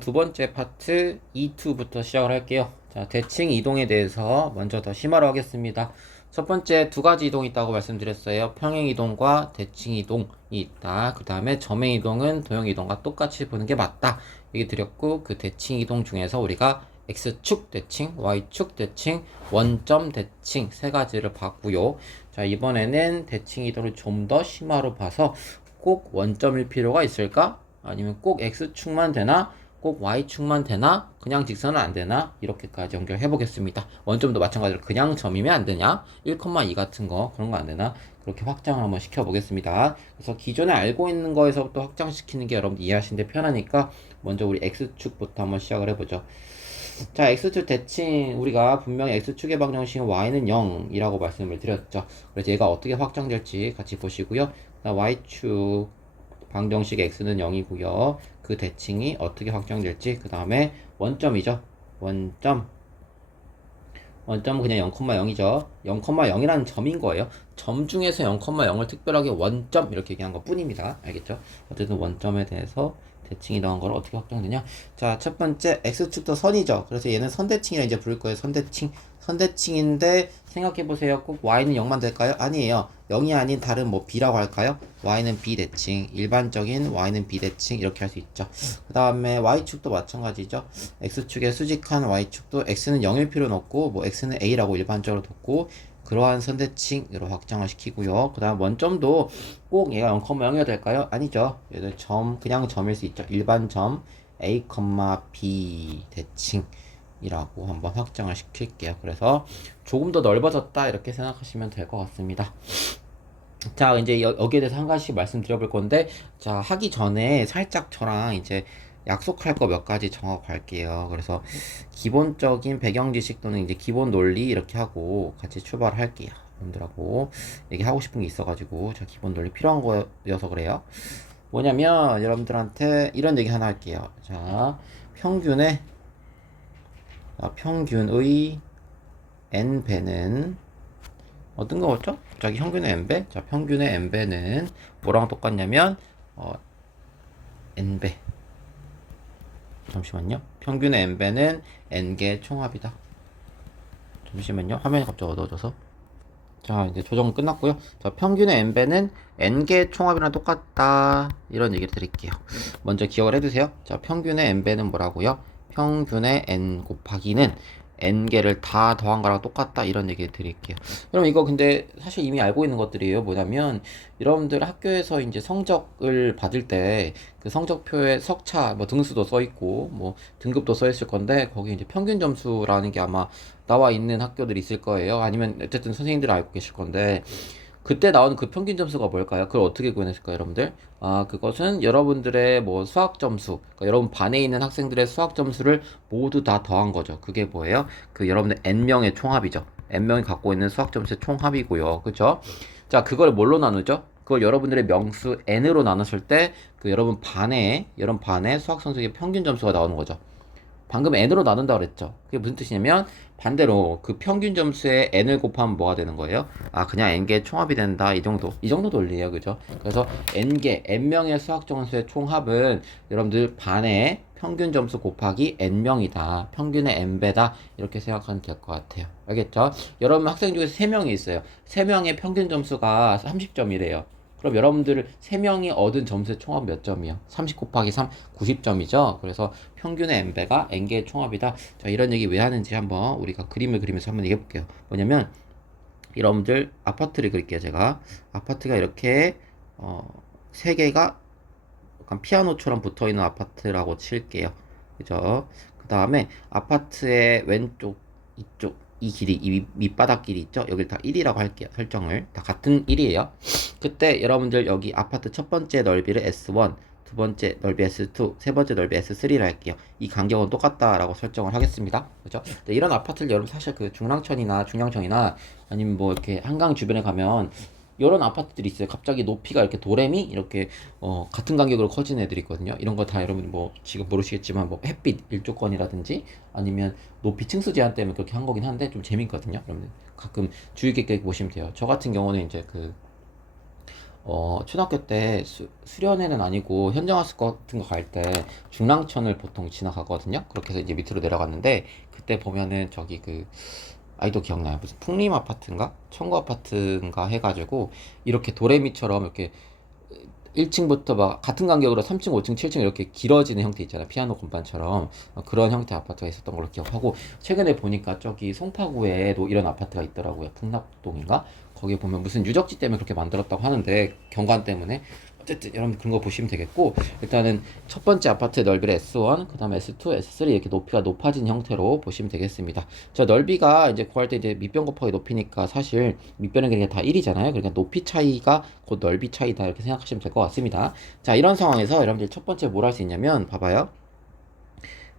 두 번째 파트 E2부터 시작을 할게요. 자, 대칭 이동에 대해서 먼저 더 심화로 하겠습니다. 첫 번째 두 가지 이동이 있다고 말씀드렸어요. 평행 이동과 대칭 이동이 있다. 그 다음에 점행 이동은 도형 이동과 똑같이 보는 게 맞다. 얘기 드렸고, 그 대칭 이동 중에서 우리가 X축 대칭, Y축 대칭, 원점 대칭 세 가지를 봤고요. 자, 이번에는 대칭 이동을 좀 더 심화로 봐서 꼭 원점일 필요가 있을까? 아니면 꼭 X축만 되나? 꼭 Y축만 되나? 그냥 직선은 안 되나? 이렇게까지 연결해 보겠습니다. 원점도 마찬가지로 그냥 점이면 안 되냐? 1,2 같은 거 그런 거 안 되나? 그렇게 확장을 한번 시켜 보겠습니다. 그래서 기존에 알고 있는 거에서부터 확장시키는 게 여러분들 이해하시는데 편하니까 먼저 우리 X축부터 한번 시작을 해보죠. 자, X축 대칭 우리가 분명히 X축의 방정식은 Y는 0이라고 말씀을 드렸죠. 그래서 얘가 어떻게 확장될지 같이 보시고요. Y축 방정식 x는 0이고요. 그 대칭이 어떻게 확정될지 그 다음에 원점이죠. 원점은 그냥 0,0이죠. 0,0이라는 점인 거예요. 점 중에서 0,0을 특별하게 원점 이렇게 얘기한 것 뿐입니다. 알겠죠? 어쨌든 원점에 대해서 대칭이 나온 걸 어떻게 확정되냐? 자, 첫 번째 x축도 선이죠. 그래서 얘는 선대칭이라 이제 부를 거예요. 선대칭인데 생각해 보세요. 꼭 y는 0만 될까요? 아니에요. 0이 아닌 다른 뭐 b라고 할까요? y는 b대칭, 일반적인 y는 b대칭 이렇게 할 수 있죠. 그 다음에 y축도 마찬가지죠. x축에 수직한 y축도 x는 0일 필요는 없고 뭐 x는 a라고 일반적으로 뒀고 그러한 선대칭으로 확장을 시키고요. 그 다음 원점도 꼭 얘가 0,0이 될까요? 아니죠. 얘는 그냥 점일 수 있죠. 일반 점 a, b 대칭이라고 한번 확장을 시킬게요. 그래서 조금 더 넓어졌다 이렇게 생각하시면 될 것 같습니다. 자, 이제 여기에 대해서 한 가지씩 말씀드려 볼 건데, 자, 하기 전에 살짝 저랑 이제 약속할 거 몇 가지 정하고 갈게요. 그래서 기본적인 배경 지식 또는 이제 기본 논리 이렇게 하고 같이 출발할게요. 여러분들하고 얘기하고 싶은 게 있어가지고, 저 기본 논리 필요한 거여서 그래요. 뭐냐면, 여러분들한테 이런 얘기 하나 할게요. 자, 평균의 n배는 어떤 거였죠? 갑자기 평균의 n배? 자, 평균의 n배는 뭐랑 똑같냐면 n배. 잠시만요. 평균의 n배는 n개의 총합이다. 잠시만요. 화면이 갑자기 어두워져서. 자, 이제 조정 끝났고요. 자, 평균의 n배는 n개의 총합이랑 똑같다. 이런 얘기를 드릴게요. 먼저 기억을 해두세요. 자, 평균의 n배는 뭐라고요? 평균의 n 곱하기는 n개를 다 더한 거랑 똑같다 이런 얘기 드릴게요. 그럼 이거 근데 사실 이미 알고 있는 것들이에요. 뭐냐면 여러분들 학교에서 이제 성적을 받을 때 그 성적표에 석차 뭐 등수도 써 있고 뭐 등급도 써 있을 건데 거기 이제 평균 점수라는 게 아마 나와 있는 학교들이 있을 거예요. 아니면 어쨌든 선생님들 알고 계실 건데 그때 나오는 그 평균 점수가 뭘까요? 그걸 어떻게 구해냈을까요, 여러분들? 아, 그것은 여러분들의 뭐 수학 점수, 그러니까 여러분 반에 있는 학생들의 수학 점수를 모두 다 더한 거죠. 그게 뭐예요? 그 여러분들 n명의 총합이죠. n명이 갖고 있는 수학 점수의 총합이고요. 그죠? 자, 그걸 뭘로 나누죠? 그걸 여러분들의 명수 n으로 나눴을 때 그 여러분 반에 수학 성적의 평균 점수가 나오는 거죠. 방금 n으로 나눈다 그랬죠. 그게 무슨 뜻이냐면 반대로 그 평균 점수에 n을 곱하면 뭐가 되는 거예요? 아, 그냥 n개의 총합이 된다. 이 정도 논리예요. 그죠? 그래서 n명의 수학 점수의 총합은 여러분들 반의 평균 점수 곱하기 n명이다. 평균의 n배다. 이렇게 생각하면 될 것 같아요. 알겠죠? 여러분 학생 중에서 3명이 있어요. 3명의 평균 점수가 30점이래요. 그럼 여러분들 3명이 얻은 점수의 총합 몇 점이요? 30 곱하기 3, 90점이죠? 그래서 평균의 n배가 n개의 총합이다. 자, 이런 얘기 왜 하는지 한번 우리가 그림을 그리면서 한번 얘기해 볼게요. 뭐냐면 여러분들 아파트를 그릴게요. 제가 아파트가 이렇게 3개가 약간 피아노처럼 붙어있는 아파트라고 칠게요. 그죠? 그 다음에 아파트의 왼쪽 이쪽 이 길이 이 밑바닥 길이 있죠? 여기를 다 1이라고 할게요. 설정을 다 같은 1이에요. 그때 여러분들 여기 아파트 첫 번째 넓이를 S1, 두 번째 넓이 S2, 세 번째 넓이 S3를 할게요. 이 간격은 똑같다라고 설정을 하겠습니다. 그죠? 이런 아파트를 여러분 사실 그 중랑천이나 중랑천이나 아니면 뭐 이렇게 한강 주변에 가면 이런 아파트들이 있어요. 갑자기 높이가 이렇게 도레미 이렇게 같은 간격으로 커지는 애들이 있거든요. 이런 거 다 여러분 뭐 지금 모르시겠지만 뭐 햇빛 일조권이라든지 아니면 높이 층수 제한 때문에 그렇게 한 거긴 한데 좀 재밌거든요. 여러분 가끔 주의 깊게 보시면 돼요. 저 같은 경우는 이제 그 초등학교 때 수련회는 아니고 현장학습 같은 거 갈 때 중랑천을 보통 지나가거든요. 그렇게 해서 이제 밑으로 내려갔는데 그때 보면은 저기 그 아이도 기억나요? 무슨 풍림 아파트인가? 청구 아파트인가 해가지고 이렇게 도레미처럼 이렇게 1층부터 막 같은 간격으로 3층, 5층, 7층 이렇게 길어지는 형태 있잖아요. 피아노 건반처럼 그런 형태 아파트가 있었던 걸로 기억하고 최근에 보니까 저기 송파구에도 이런 아파트가 있더라고요. 풍납동인가? 거기 보면 무슨 유적지 때문에 그렇게 만들었다고 하는데 경관 때문에 어쨌든 여러분 그런 거 보시면 되겠고 일단은 첫 번째 아파트의 너비를 S1, 그 다음에 S2, S3 이렇게 높이가 높아진 형태로 보시면 되겠습니다. 저 넓이가 이제 구할 때 이제 밑변 곱하기 높이니까 사실 밑변은 그냥 다 1이잖아요. 그러니까 높이 차이가 곧 넓이 차이다 이렇게 생각하시면 될 것 같습니다. 자, 이런 상황에서 여러분들 첫 번째 뭘 할 수 있냐면 봐봐요.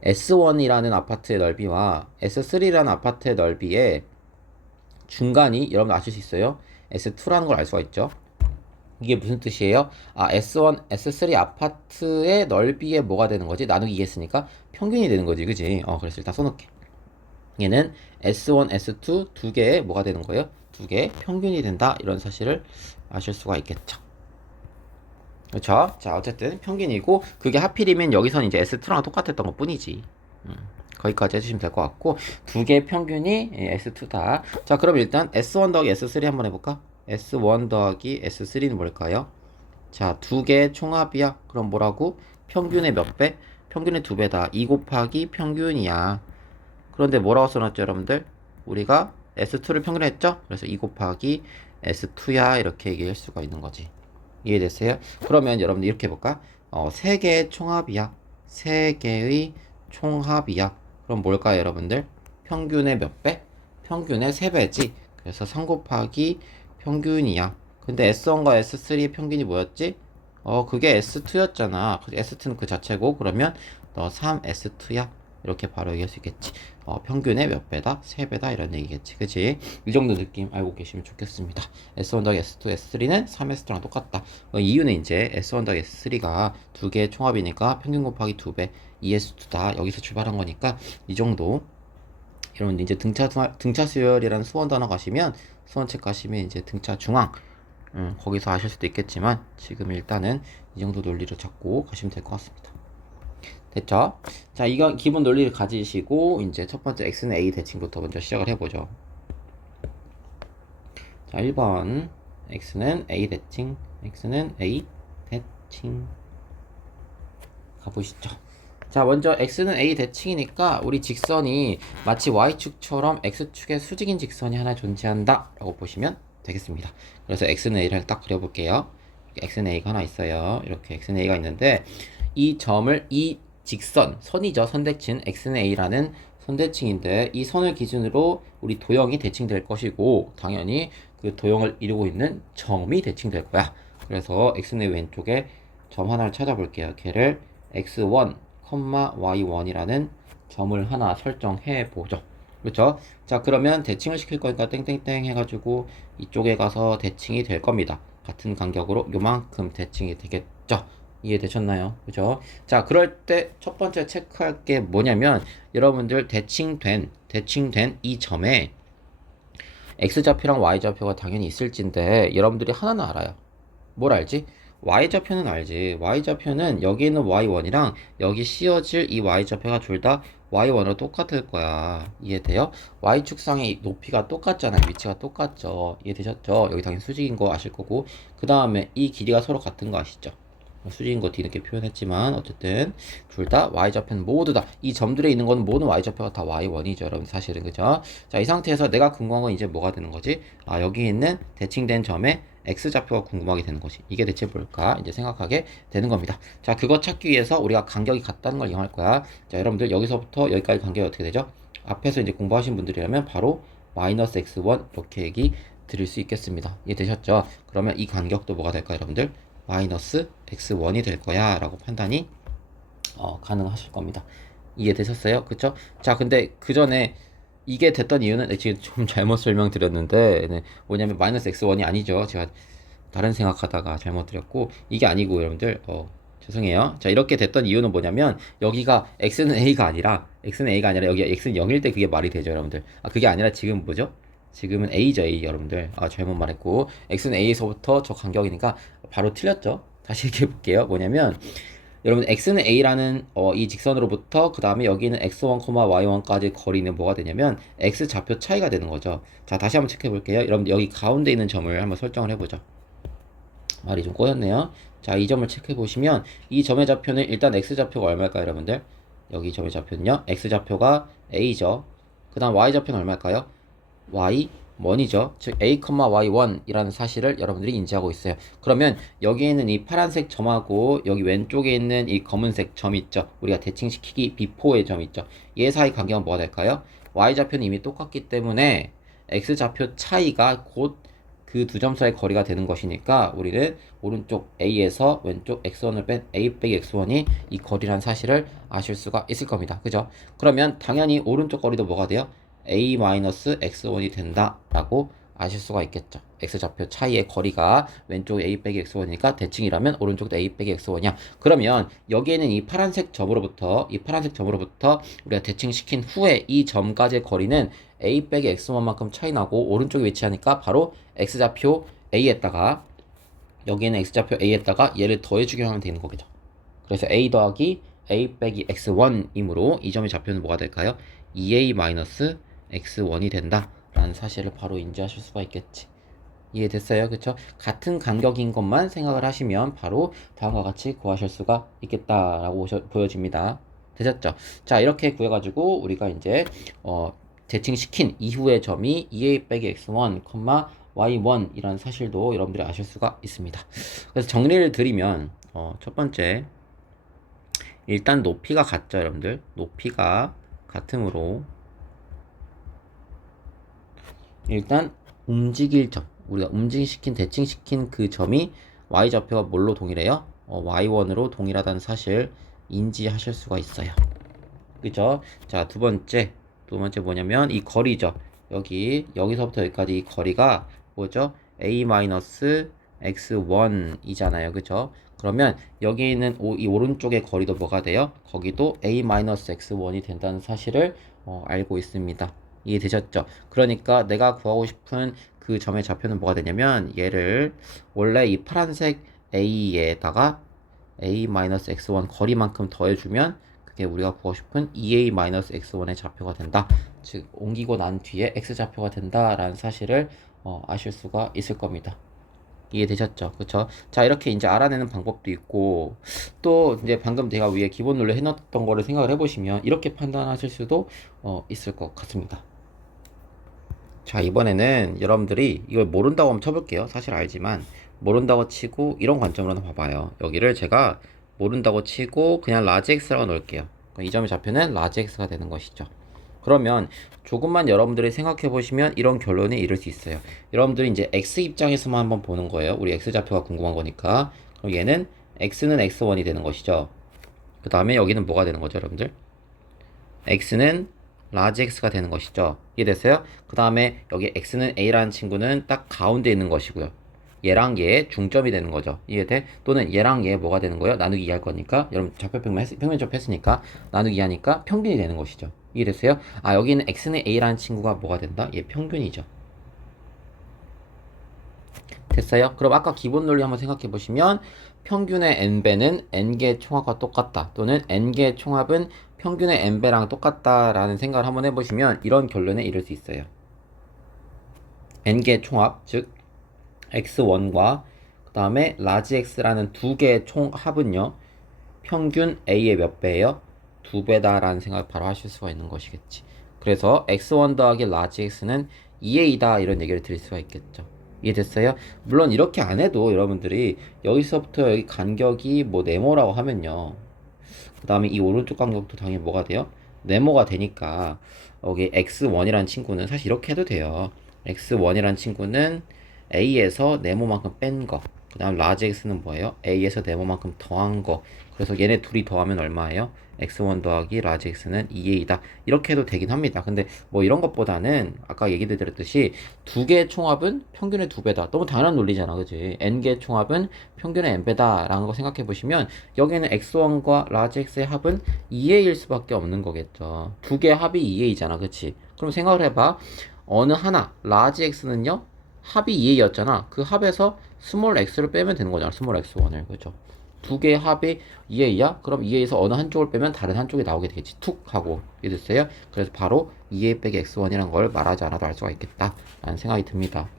S1이라는 아파트의 넓이와 S3라는 아파트의 넓이의 중간이 여러분 아실 수 있어요. S2라는 걸 알 수가 있죠. 이게 무슨 뜻이에요? S1, S3 아파트의 넓이에 뭐가 되는 거지? 나누기 2 했으니까 평균이 되는 거지, 그지? 그래서 일단 써놓게. 얘는 S1, S2 두 개의 뭐가 되는 거예요? 두 개의 평균이 된다. 이런 사실을 아실 수가 있겠죠. 그렇죠? 자, 어쨌든 평균이고 그게 하필이면 여기서는 이제 S2랑 똑같았던 것 뿐이지. 거기까지 해주시면 될 것 같고 두 개의 평균이 S2다. 자, 그럼 일단 S1 더하기 S3 한번 해볼까? S1 더하기 S3는 뭘까요? 자, 두 개의 총합이야. 그럼 뭐라고? 평균의 몇 배? 평균의 두 배다. 2 곱하기 평균이야. 그런데 뭐라고 써놨죠, 여러분들? 우리가 S2를 평균했죠? 그래서 2 곱하기 S2야. 이렇게 얘기할 수가 있는 거지. 이해됐어요? 그러면 여러분들 이렇게 해볼까? 세 개의 총합이야. 세 개의 총합이야. 그럼 뭘까요, 여러분들? 평균의 몇 배? 평균의 3배지. 그래서 3 곱하기 평균이야. 근데 S1과 S3의 평균이 뭐였지? 그게 S2였잖아. S2는 그 자체고, 그러면 너 3S2야. 이렇게 바로 얘기할 수 있겠지. 평균의 몇 배다? 3배다. 이런 얘기겠지. 그치? 이 정도 느낌 알고 계시면 좋겠습니다. S1 더하기 S2, S3는 3S2랑 똑같다. 이유는 이제 S1 더하기 S3가 두 개의 총합이니까 평균 곱하기 2배, 2S2다. 여기서 출발한 거니까 이 정도. 여러분 이제 등차 수열이라는 수원 단어 가시면 수원책 가시면 이제 등차 중앙 거기서 아실 수도 있겠지만 지금 일단은 이 정도 논리를 잡고 가시면 될 것 같습니다. 됐죠? 자, 이건 기본 논리를 가지시고 이제 첫 번째 x는 a 대칭부터 먼저 시작을 해보죠. 자, 1번 x는 a 대칭, x는 a 대칭 가보시죠. 자, 먼저 x는 a 대칭이니까 우리 직선이 마치 y축처럼 x축의 수직인 직선이 하나 존재한다 라고 보시면 되겠습니다. 그래서 x는 a를 딱 그려볼게요. x는 a가 하나 있어요. 이렇게 x는 a가 있는데 이 점을 이 직선, 선이죠. 선대칭 x는 a라는 선대칭인데 이 선을 기준으로 우리 도형이 대칭될 것이고 당연히 그 도형을 이루고 있는 점이 대칭될 거야. 그래서 x는 a 왼쪽에 점 하나를 찾아볼게요. 걔를 x1, y1이라는 점을 하나 설정해 보죠. 그렇죠? 자, 그러면 대칭을 시킬 거니까 땡땡땡 해가지고 이쪽에 가서 대칭이 될 겁니다. 같은 간격으로 요만큼 대칭이 되겠죠? 이해되셨나요? 그죠? 자, 그럴 때 첫 번째 체크할 게 뭐냐면 여러분들 대칭된 이 점에 x좌표랑 y좌표가 당연히 있을진데 여러분들이 하나는 알아요. 뭘 알지? y좌표는 알지. y좌표는 여기 있는 y1이랑 여기 씌워질 이 y좌표가 둘 다 y1으로 똑같을 거야. 이해돼요? y축상의 높이가 똑같잖아요. 위치가 똑같죠. 이해되셨죠? 여기 당연히 수직인 거 아실 거고 그 다음에 이 길이가 서로 같은 거 아시죠? 수직인 거 뒤늦게 표현했지만 어쨌든 둘 다 y좌표는 모두 다 이 점들에 있는 거는 모든 y좌표가 다 y1이죠 여러분 사실은. 그죠? 자, 이 상태에서 내가 궁금한 건 이제 뭐가 되는 거지? 여기 있는 대칭된 점에 x좌표가 궁금하게 되는 거지. 이게 대체 뭘까? 이제 생각하게 되는 겁니다. 자, 그거 찾기 위해서 우리가 간격이 같다는 걸 이용할 거야. 자, 여러분들 여기서부터 여기까지 간격이 어떻게 되죠? 앞에서 이제 공부하신 분들이라면 바로 마이너스 x1 이렇게 얘기 드릴 수 있겠습니다. 이해되셨죠? 그러면 이 간격도 뭐가 될까 여러분들? 마이너스 x1이 될 거야 라고 판단이 가능하실 겁니다. 이해되셨어요? 그쵸? 자, 근데 그 전에 이게 됐던 이유는 지금 좀 잘못 설명드렸는데 뭐냐면 마이너스 x1이 아니죠. 제가 다른 생각하다가 잘못 드렸고 이게 아니고 여러분들 죄송해요. 자, 이렇게 됐던 이유는 뭐냐면 여기가 x는 a가 아니라 여기 x는 0일 때 그게 말이 되죠 여러분들. 그게 아니라 지금 뭐죠? 지금은 a죠 a 여러분들. 잘못 말했고 x는 a에서부터 저 간격이니까 바로 틀렸죠. 다시 얘기해 볼게요. 뭐냐면 여러분 x는 a라는 이 직선으로부터 그 다음에 여기는 x1, y1까지 거리는 뭐가 되냐면 x 좌표 차이가 되는 거죠. 자, 다시 한번 체크해 볼게요. 여러분 여기 가운데 있는 점을 한번 설정을 해보죠. 말이 좀 꼬였네요. 자, 이 점을 체크해 보시면 이 점의 좌표는 일단 x 좌표가 얼마일까요, 여러분들? 여기 점의 좌표는요. x 좌표가 a죠. 그 다음 y 좌표는 얼마일까요? y1이죠. 즉 a, y1이라는 사실을 여러분들이 인지하고 있어요. 그러면 여기에는 이 파란색 점하고 여기 왼쪽에 있는 이 검은색 점 있죠. 우리가 대칭시키기 비포의 점 있죠. 얘 사이 간격은 뭐가 될까요? y 좌표는 이미 똑같기 때문에 x 좌표 차이가 곧 그 두 점 사이 거리가 되는 것이니까 우리는 오른쪽 a에서 왼쪽 x1을 뺀 a 빼기 x1이 이 거리란 사실을 아실 수가 있을 겁니다. 그죠? 그러면 당연히 오른쪽 거리도 뭐가 돼요? a-x1이 된다라고 아실 수가 있겠죠. x좌표 차이의 거리가 왼쪽 a 빼기 x1이니까 대칭이라면 오른쪽도 a 빼기 x1이야. 그러면 여기에는 이 파란색 점으로부터 우리가 대칭시킨 후에 이 점까지의 거리는 a 빼기 x1만큼 차이 나고 오른쪽에 위치하니까 바로 x좌표 a에다가 여기에는 x좌표 a에다가 얘를 더해주기로 하면 되는 거겠죠. 그래서 a 더하기 a 빼기 x1이므로 이 점의 좌표는 뭐가 될까요? 2a 마이너스 x1이 된다 라는 사실을 바로 인지하실 수가 있겠지. 이해됐어요? 그쵸? 같은 간격인 것만 생각을 하시면 바로 다음과 같이 구하실 수가 있겠다라고 보여집니다. 되셨죠? 자, 이렇게 구해가지고 우리가 이제 대칭시킨 이후의 점이 2a 빼기 x1, y1 이라는 사실도 여러분들이 아실 수가 있습니다. 그래서 정리를 드리면 첫 번째 일단 높이가 같죠, 여러분들. 높이가 같으므로 일단 움직일 점, 우리가 움직이시킨 대칭시킨 그 점이 y좌표가 뭘로 동일해요? y1으로 동일하다는 사실 인지하실 수가 있어요. 그죠? 자, 두 번째 뭐냐면 이 거리죠. 여기서부터 여기까지 이 거리가 뭐죠? a-x1 이잖아요. 그죠? 그러면 여기 있는 이 오른쪽의 거리도 뭐가 돼요? 거기도 a-x1이 된다는 사실을 알고 있습니다. 이해되셨죠? 그러니까 내가 구하고 싶은 그 점의 좌표는 뭐가 되냐면 얘를 원래 이 파란색 a에다가 a-x1 거리만큼 더해주면 그게 우리가 구하고 싶은 2a-x1의 좌표가 된다. 즉 옮기고 난 뒤에 x좌표가 된다라는 사실을 아실 수가 있을 겁니다. 이해되셨죠? 그쵸? 자, 이렇게 이제 알아내는 방법도 있고, 또 이제 방금 제가 위에 기본 논리 해놨던 거를 생각을 해보시면 이렇게 판단하실 수도 있을 것 같습니다. 자, 이번에는 여러분들이 이걸 모른다고 한번 쳐볼게요. 사실 알지만 모른다고 치고 이런 관점으로 한번 봐봐요. 여기를 제가 모른다고 치고 그냥 라지 x라고 넣을게요. 이 점의 좌표는 라지 x가 되는 것이죠. 그러면 조금만 여러분들이 생각해 보시면 이런 결론에 이를 수 있어요. 여러분들이 이제 x 입장에서만 한번 보는 거예요. 우리 x 좌표가 궁금한 거니까. 그럼 얘는 x는 x1이 되는 것이죠. 그 다음에 여기는 뭐가 되는 거죠, 여러분들? x는 라지 x가 되는 것이죠. 이해됐어요? 그 다음에 여기 x는 a라는 친구는 딱 가운데 있는 것이고요. 얘랑 얘 중점이 되는 거죠. 이해돼? 또는 얘랑 얘 뭐가 되는 거예요? 나누기 2 할 거니까. 여러분 좌표 평면적 했으니까 나누기 2 하니까 평균이 되는 것이죠. 이해됐어요? 아, 여기는 x는 a라는 친구가 뭐가 된다? 얘 평균이죠. 됐어요? 그럼 아까 기본 논리 한번 생각해 보시면 평균의 n배는 n개의 총합과 똑같다. 또는 n개의 총합은 평균의 n배랑 똑같다라는 생각을 한번 해보시면 이런 결론에 이를 수 있어요. n개의 총합, 즉 x1과 그 다음에 라지 x라는 두 개의 총합은요, 평균 a의 몇 배예요? 2배다라는 생각을 바로 하실 수가 있는 것이겠지. 그래서 x1 더하기 라지 x는 2a다 이런 얘기를 드릴 수가 있겠죠. 이해됐어요? 물론 이렇게 안 해도 여러분들이 여기서부터 여기 간격이 뭐 네모라고 하면요, 그 다음에 이 오른쪽 간격도 당연히 뭐가 돼요? 네모가 되니까 여기 x1이라는 친구는 사실 이렇게 해도 돼요. x1이라는 친구는 a에서 네모만큼 뺀 거, 그 다음 라지 x는 뭐예요? a에서 네모만큼 더한 거. 그래서 얘네 둘이 더하면 얼마예요? x1 더하기 라지 x는 2a다. 이렇게 해도 되긴 합니다. 근데 뭐 이런 것보다는 아까 얘기 드렸듯이 두 개의 총합은 평균의 2배다. 너무 당연한 논리잖아, 그지? n개의 총합은 평균의 n배다 라는 거 생각해 보시면 여기는 x1과 라지 x의 합은 2a일 수밖에 없는 거겠죠. 두 개의 합이 2a잖아, 그치? 그럼 생각을 해봐. 어느 하나 라지 x는요 합이 2a였잖아. 그 합에서 스몰 x를 빼면 되는 거잖아. 스몰 x1을. 그죠? 두 개의 합이 2a야? 그럼 2a에서 어느 한쪽을 빼면 다른 한쪽이 나오게 되겠지. 툭 하고. 이해됐어요? 그래서 바로 2a 빼기 x1이란 걸 말하지 않아도 알 수가 있겠다. 라는 생각이 듭니다.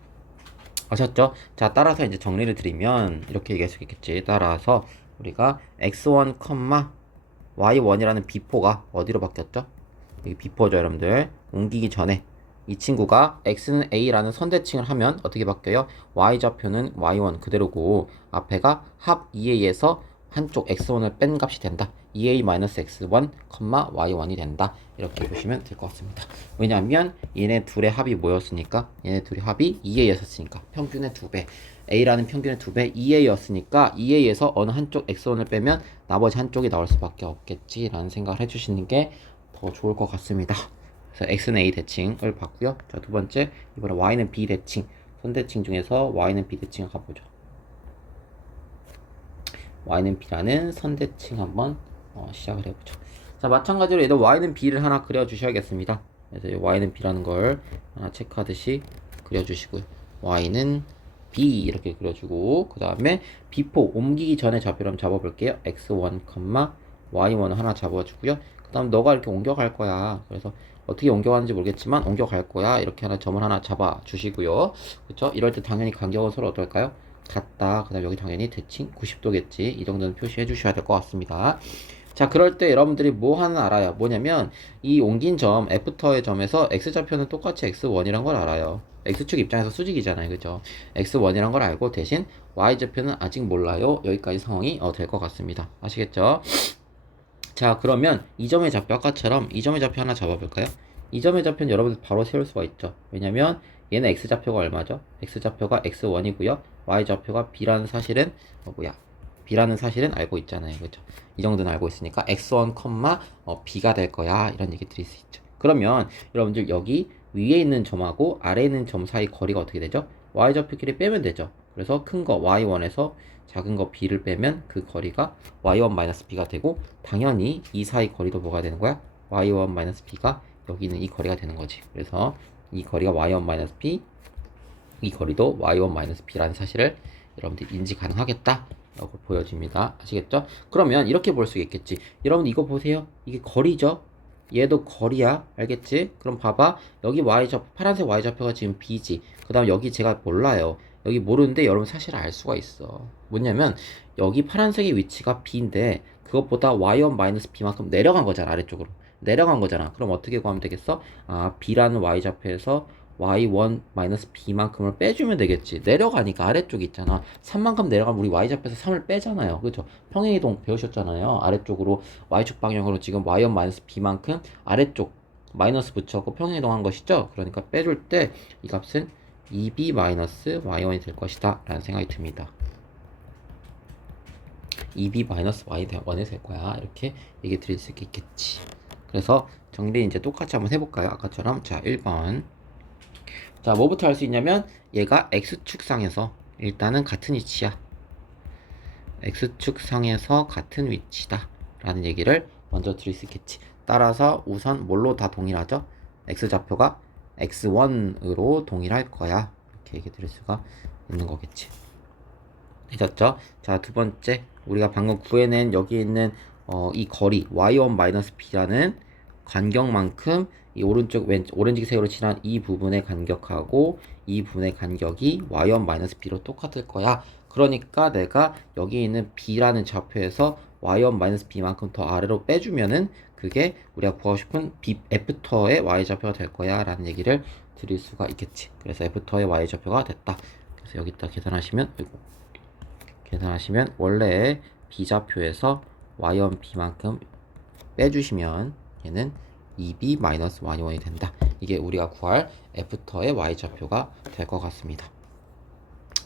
아셨죠? 자, 따라서 이제 정리를 드리면 이렇게 얘기할 수 있겠지. 따라서 우리가 x1, y1이라는 비포가 어디로 바뀌었죠? 여기 비포죠, 여러분들. 옮기기 전에 이 친구가 x는 a라는 선대칭을 하면 어떻게 바뀌어요? y좌표는 y1 그대로고 앞에가 합 2a에서 한쪽 x1을 뺀 값이 된다. 2a-x1, y1이 된다. 이렇게 보시면 될 것 같습니다. 왜냐하면 얘네 둘의 합이 뭐였으니까? 얘네 둘의 합이 2a였으니까 평균의 2배. a라는 평균의 2배 2a였으니까 2a에서 어느 한쪽 x1을 빼면 나머지 한쪽이 나올 수밖에 없겠지라는 생각을 해주시는 게 더 좋을 것 같습니다. 그래서 x는 a 대칭을 봤고요. 자, 두 번째 이번에 y는 b 대칭. 선대칭 중에서 y는 b 대칭을 가보죠. y는 b라는 선대칭 한번 시작을 해보죠. 자, 마찬가지로 얘도 y는 b를 하나 그려주셔야겠습니다. 그래서 y는 b라는 걸 하나 체크하듯이 그려주시고요. y는 b 이렇게 그려주고 그 다음에 비포 옮기기 전에 좌표를 한번 잡아볼게요. x1, y1 하나 잡아주고요. 그 다음 너가 이렇게 옮겨갈 거야. 그래서 어떻게 옮겨가는지 모르겠지만 옮겨갈 거야. 이렇게 하나 점을 하나 잡아주시고요. 그쵸? 이럴 때 당연히 간격은 서로 어떨까요? 같다. 그 다음 여기 당연히 대칭 90도겠지. 이 정도는 표시해 주셔야 될 것 같습니다. 자, 그럴 때 여러분들이 뭐 하나 알아요. 뭐냐면 이 옮긴 점 F터의 점에서 X좌표는 똑같이 X1이란 걸 알아요. X축 입장에서 수직이잖아요. 그죠? X1이란 걸 알고 대신 Y좌표는 아직 몰라요. 여기까지 상황이 될 것 같습니다. 아시겠죠? 자, 그러면 이 점의 좌표 아까처럼 이 점의 좌표 하나 잡아볼까요? 이 점의 좌표는 여러분들 바로 세울 수가 있죠. 왜냐면 얘는 x좌표가 얼마죠? x좌표가 x1이고요. y좌표가 b라는 사실은 b라는 사실은 알고 있잖아요. 그렇죠? 이 정도는 알고 있으니까 x1, b가 될 거야. 이런 얘기 드릴 수 있죠. 그러면 여러분들 여기 위에 있는 점하고 아래에 있는 점 사이 거리가 어떻게 되죠? y좌표끼리 빼면 되죠. 그래서 큰 거 y1에서 작은 거 b를 빼면 그 거리가 y1-b가 되고 당연히 이 사이 거리도 뭐가 되는 거야? y1-b가 여기는 이 거리가 되는 거지. 그래서 이 거리가 y1-b 이 거리도 y1-b라는 사실을 여러분들 인지 가능하겠다 라고 보여집니다. 아시겠죠? 그러면 이렇게 볼 수 있겠지. 여러분 이거 보세요. 이게 거리죠? 얘도 거리야. 알겠지? 그럼 봐봐. 여기 y좌표, 파란색 y좌표가 지금 b지. 그 다음 여기 제가 몰라요. 여기 모르는데 여러분 사실 알 수가 있어. 뭐냐면 여기 파란색의 위치가 b인데 그것보다 y1-b만큼 내려간 거잖아. 아래쪽으로. 내려간 거잖아. 그럼 어떻게 구하면 되겠어? 아, b라는 y좌표에서 y1-b만큼을 빼주면 되겠지. 내려가니까 아래쪽에 있잖아. 3만큼 내려가면 우리 y좌표에서 3을 빼잖아요. 그죠? 평행이동 배우셨잖아요. 아래쪽으로 y축 방향으로 지금 y1-b만큼 아래쪽 마이너스 붙여갖고 평행이동 한 것이죠. 그러니까 빼줄 때 이 값은 2b-y1이 될 것이다 라는 생각이 듭니다. 2b-y1이 될 거야. 이렇게 얘기 드릴 수 있겠지. 그래서 정리 이제 똑같이 한번 해볼까요? 아까처럼. 자, 1번. 자, 뭐부터 할 수 있냐면 얘가 x축상에서 일단은 같은 위치야. x축상에서 같은 위치다 라는 얘기를 먼저 드릴 수 있겠지. 따라서 우선 뭘로 다 동일하죠? x좌표가 x1으로 동일할 거야. 이렇게 얘기 드릴 수가 있는 거겠지. 되셨죠? 자, 두 번째 우리가 방금 구해낸 여기 있는 이 거리 y1-b라는 간격만큼 이 오른쪽 오렌지색으로 칠한 이 부분의 간격하고 이 부분의 간격이 y1-b로 똑같을 거야. 그러니까 내가 여기 있는 b라는 좌표에서 y1-b만큼 더 아래로 빼주면은 그게 우리가 구하고 싶은 f터의 y좌표가 될 거야 라는 얘기를 드릴 수가 있겠지. 그래서 f터의 y좌표가 됐다. 그래서 여기다 계산하시면 원래 b좌표에서 y1b만큼 빼주시면 얘는 2b-y1이 된다. 이게 우리가 구할 f터의 y좌표가 될 것 같습니다.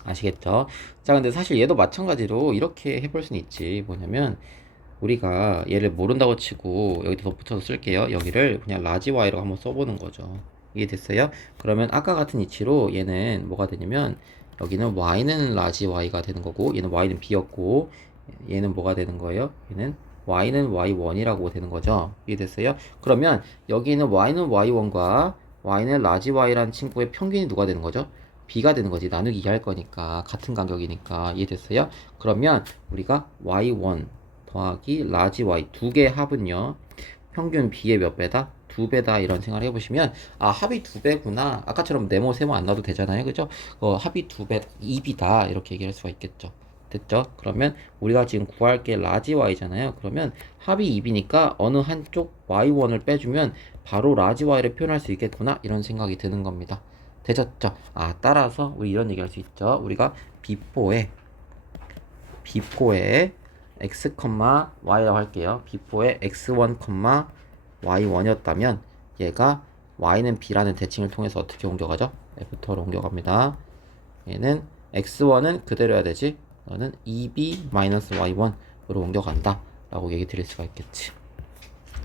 아시겠죠? 자, 근데 사실 얘도 마찬가지로 이렇게 해볼 수는 있지. 뭐냐면 우리가 얘를 모른다고 치고 여기다 덧붙여서 쓸게요. 여기를 그냥 라지 y로 한번 써보는 거죠. 이게 됐어요? 그러면 아까 같은 이치로 얘는 뭐가 되냐면 여기는 y는 라지 y가 되는 거고 얘는 y는 b였고 얘는 뭐가 되는 거예요? 얘는 y는 y1이라고 되는 거죠. 이해됐어요? 그러면 여기는 y는 y1과 y는 라지 y라는 친구의 평균이 누가 되는 거죠? b가 되는 거지. 나누기 2 할 거니까 같은 간격이니까. 이해됐어요? 그러면 우리가 y1 더하기 라지 y 두 개의 합은요 평균 b의 몇 배다? 2배다. 이런 생각을 해보시면 아 합이 2배구나. 아까처럼 네모 세모 안 놔도 되잖아요. 그죠? 합이 2배 2b다 이렇게 얘기할 수가 있겠죠. 됐죠? 그러면 우리가 지금 구할 게 라지 y잖아요. 그러면 합이 2b니까 어느 한쪽 y1을 빼주면 바로 라지 y를 표현할 수 있겠구나. 이런 생각이 드는 겁니다. 되셨죠? 아 따라서 우리 이런 얘기 할 수 있죠. 우리가 b4에 x, y라고 할게요. b4에 x1, y1이었다면 얘가 y는 b라는 대칭을 통해서 어떻게 옮겨가죠? F터로 옮겨갑니다. 얘는 x1은 그대로 해야 되지. 너는 2b-y1으로 옮겨간다 라고 얘기 드릴 수가 있겠지.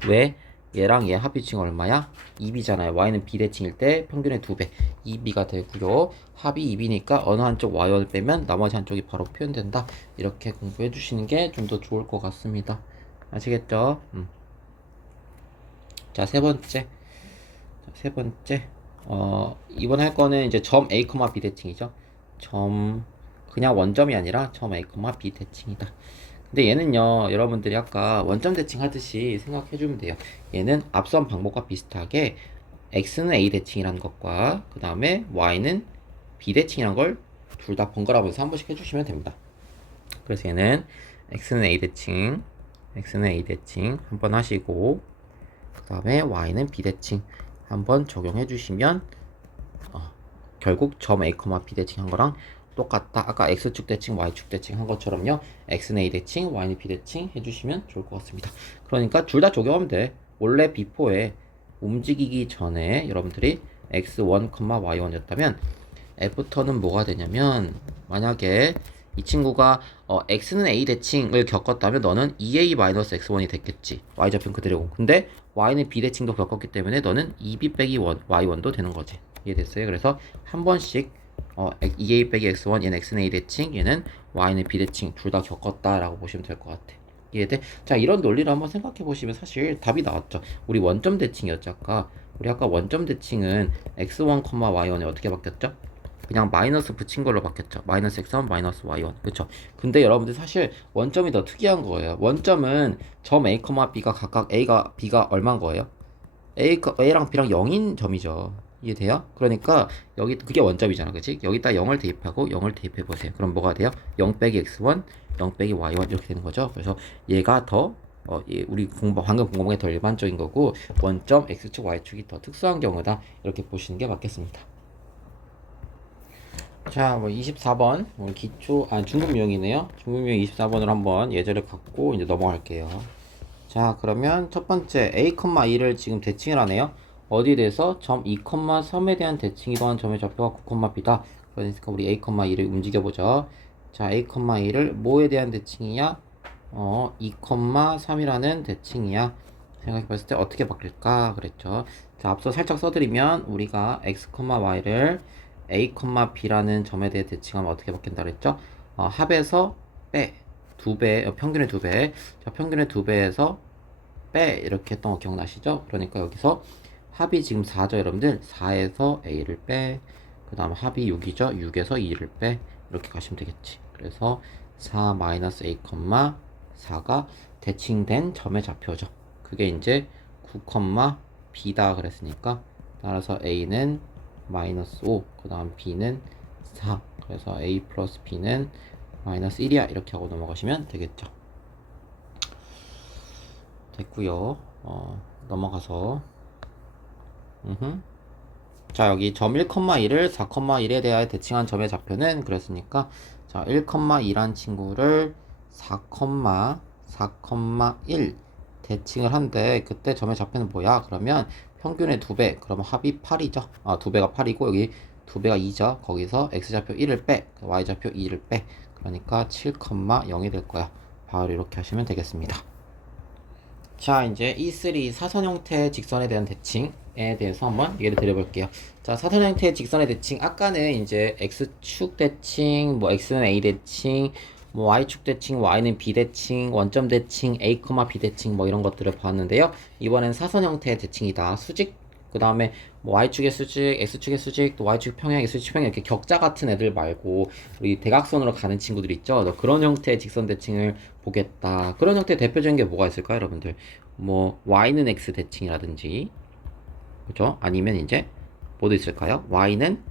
왜? 얘랑 얘 합이칭 얼마야? 2b잖아요. y는 b대칭일 때 평균의 2배 2b가 되고요. 합이 2b니까 어느 한쪽 y1을 빼면 나머지 한쪽이 바로 표현된다. 이렇게 공부해 주시는 게 좀 더 좋을 것 같습니다. 아시겠죠? 자, 세 번째. 이번 할 거는 이제 점 A, B 대칭이죠. 그냥 원점이 아니라 점 A, B 대칭이다. 근데 얘는요, 여러분들이 아까 원점 대칭 하듯이 생각해주면 돼요. 얘는 앞선 방법과 비슷하게 x는 A 대칭이라는 것과 그 다음에 y는 B 대칭이라는 걸 둘 다 번갈아 가면서 한 번씩 해주시면 됩니다. 그래서 얘는 x는 A 대칭 한 번 하시고 그 다음에 y는 비대칭 한번 적용해 주시면 결국 점 A, B 대칭 한 거랑 똑같다. 아까 x축 대칭, y축 대칭 한 것처럼요. x는 A 대칭, y는 B 대칭 해주시면 좋을 것 같습니다. 그러니까 둘 다 적용하면 돼. 원래 B4에 움직이기 전에 여러분들이 x1, y1이었다면 F터는 뭐가 되냐면 만약에 이 친구가 x는 a 대칭을 겪었다면 너는 2a-x1이 됐겠지. y좌표는 그대로고. 근데 y는 b 대칭도 겪었기 때문에 너는 2b 빼기 y1도 되는 거지. 이해됐어요? 그래서 한 번씩 2a 빼기 x1 얘는 x는 a 대칭 얘는 y는 b 대칭 둘 다 겪었다라고 보시면 될 것 같아. 이해돼? 자 이런 논리를 한번 생각해 보시면 사실 답이 나왔죠. 우리 원점 대칭이었죠. 우리 아까 원점 대칭은 x1, y1에 어떻게 바뀌었죠? 그냥 마이너스 붙인 걸로 바뀌었죠. 마이너스 x1, 마이너스 y1. 그쵸? 근데 여러분들 사실 원점이 더 특이한 거예요. 원점은 점 A, B가 각각 A가 B가 얼마인 거예요? A랑 B랑 0인 점이죠. 이해돼요? 그러니까 여기 그게 원점이잖아. 그치? 여기다 0을 대입하고 0을 대입해 보세요. 그럼 뭐가 돼요? 0 빼기 x1, 0 빼기 y1 이렇게 되는 거죠. 그래서 얘가 더 우리 방금 공부한 게 더 일반적인 거고 원점 x축, y축이 더 특수한 경우다. 이렇게 보시는 게 맞겠습니다. 자, 24번. 오늘 중급 유형이네요. 중급 유형 24번을 한번 예제를 갖고 이제 넘어갈게요. 자, 그러면 첫 번째 A, 2를 지금 대칭을 하네요. 어디에 대해서? 점 2, 3에 대한 대칭이던 점의 좌표가 9, B다. 그러니까 우리 A, 2를 움직여보죠. 자, A, 2를 뭐에 대한 대칭이야? 2, 3이라는 대칭이야. 생각해봤을 때 어떻게 바뀔까? 그랬죠. 자, 앞서 살짝 써드리면 우리가 X, Y를 A, B라는 점에 대해 대칭하면 어떻게 바뀐다 그랬죠? 합에서 빼 2배, 평균의 2배. 자, 평균의 2배에서 빼 이렇게 했던 거 기억나시죠? 그러니까 여기서 합이 지금 4죠, 여러분들. 4에서 A를 빼. 그 다음 합이 6이죠. 6에서 2를 빼. 이렇게 가시면 되겠지. 그래서 4-A, 4가 대칭된 점의 좌표죠. 그게 이제 9, B다 그랬으니까 따라서 A는 마이너스 5, 그 다음 B는 4. 그래서 A 플러스 B는 마이너스 1이야. 이렇게 하고 넘어가시면 되겠죠. 됐고요. 넘어가서 자, 여기 점 1,1을 4,1에 대하여 대칭한 점의 좌표는 그랬으니까 자, 1,2란 친구를 4,1 대칭을 한데 그때 점의 좌표는 뭐야? 그러면 평균의 2배. 그러면 합이 8이죠. 2배가 8이고 여기 2배가 2죠. 거기서 x좌표 1을 빼, y좌표 2를 빼. 그러니까 7,0이 될 거야. 바로 이렇게 하시면 되겠습니다. 자, 이제 E3 사선 형태의 직선에 대한 대칭에 대해서 한번 얘기를 드려볼게요. 자, 사선 형태의 직선의 대칭. 아까는 이제 X축 대칭, X는 A 대칭, Y축 대칭, Y는 B 대칭, 원점 대칭, A, B 대칭 이런 것들을 봤는데요. 이번엔 사선 형태의 대칭이다. 수직 그 다음에 뭐 y축의 수직, x축의 수직, 또 y축 평행, x축 평행 이렇게 격자 같은 애들 말고 우리 대각선으로 가는 친구들 있죠. 그런 형태의 직선 대칭을 보겠다. 그런 형태의 대표적인 게 뭐가 있을까요, 여러분들? 뭐 y는 x 대칭이라든지, 그죠? 아니면 이제 뭐도 있을까요? y는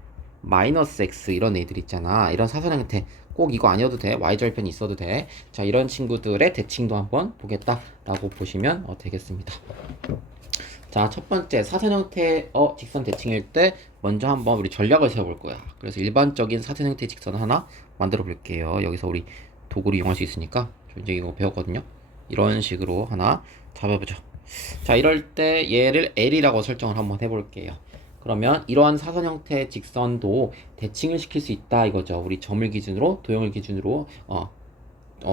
마이너스 x 이런 애들 있잖아. 이런 사선 형태 꼭 이거 아니어도 돼. y절편이 있어도 돼. 자, 이런 친구들의 대칭도 한번 보겠다라고 보시면 되겠습니다. 자, 첫 번째 사선 형태의 직선 대칭일 때 먼저 한번 우리 전략을 세워볼 거야. 그래서 일반적인 사선 형태의 직선 하나 만들어 볼게요. 여기서 우리 도구를 이용할 수 있으니까 저 이제 이거 배웠거든요. 이런 식으로 하나 잡아보죠. 자, 이럴 때 얘를 L이라고 설정을 한번 해볼게요. 그러면 이러한 사선 형태의 직선도 대칭을 시킬 수 있다 이거죠. 우리 점을 기준으로, 도형을 기준으로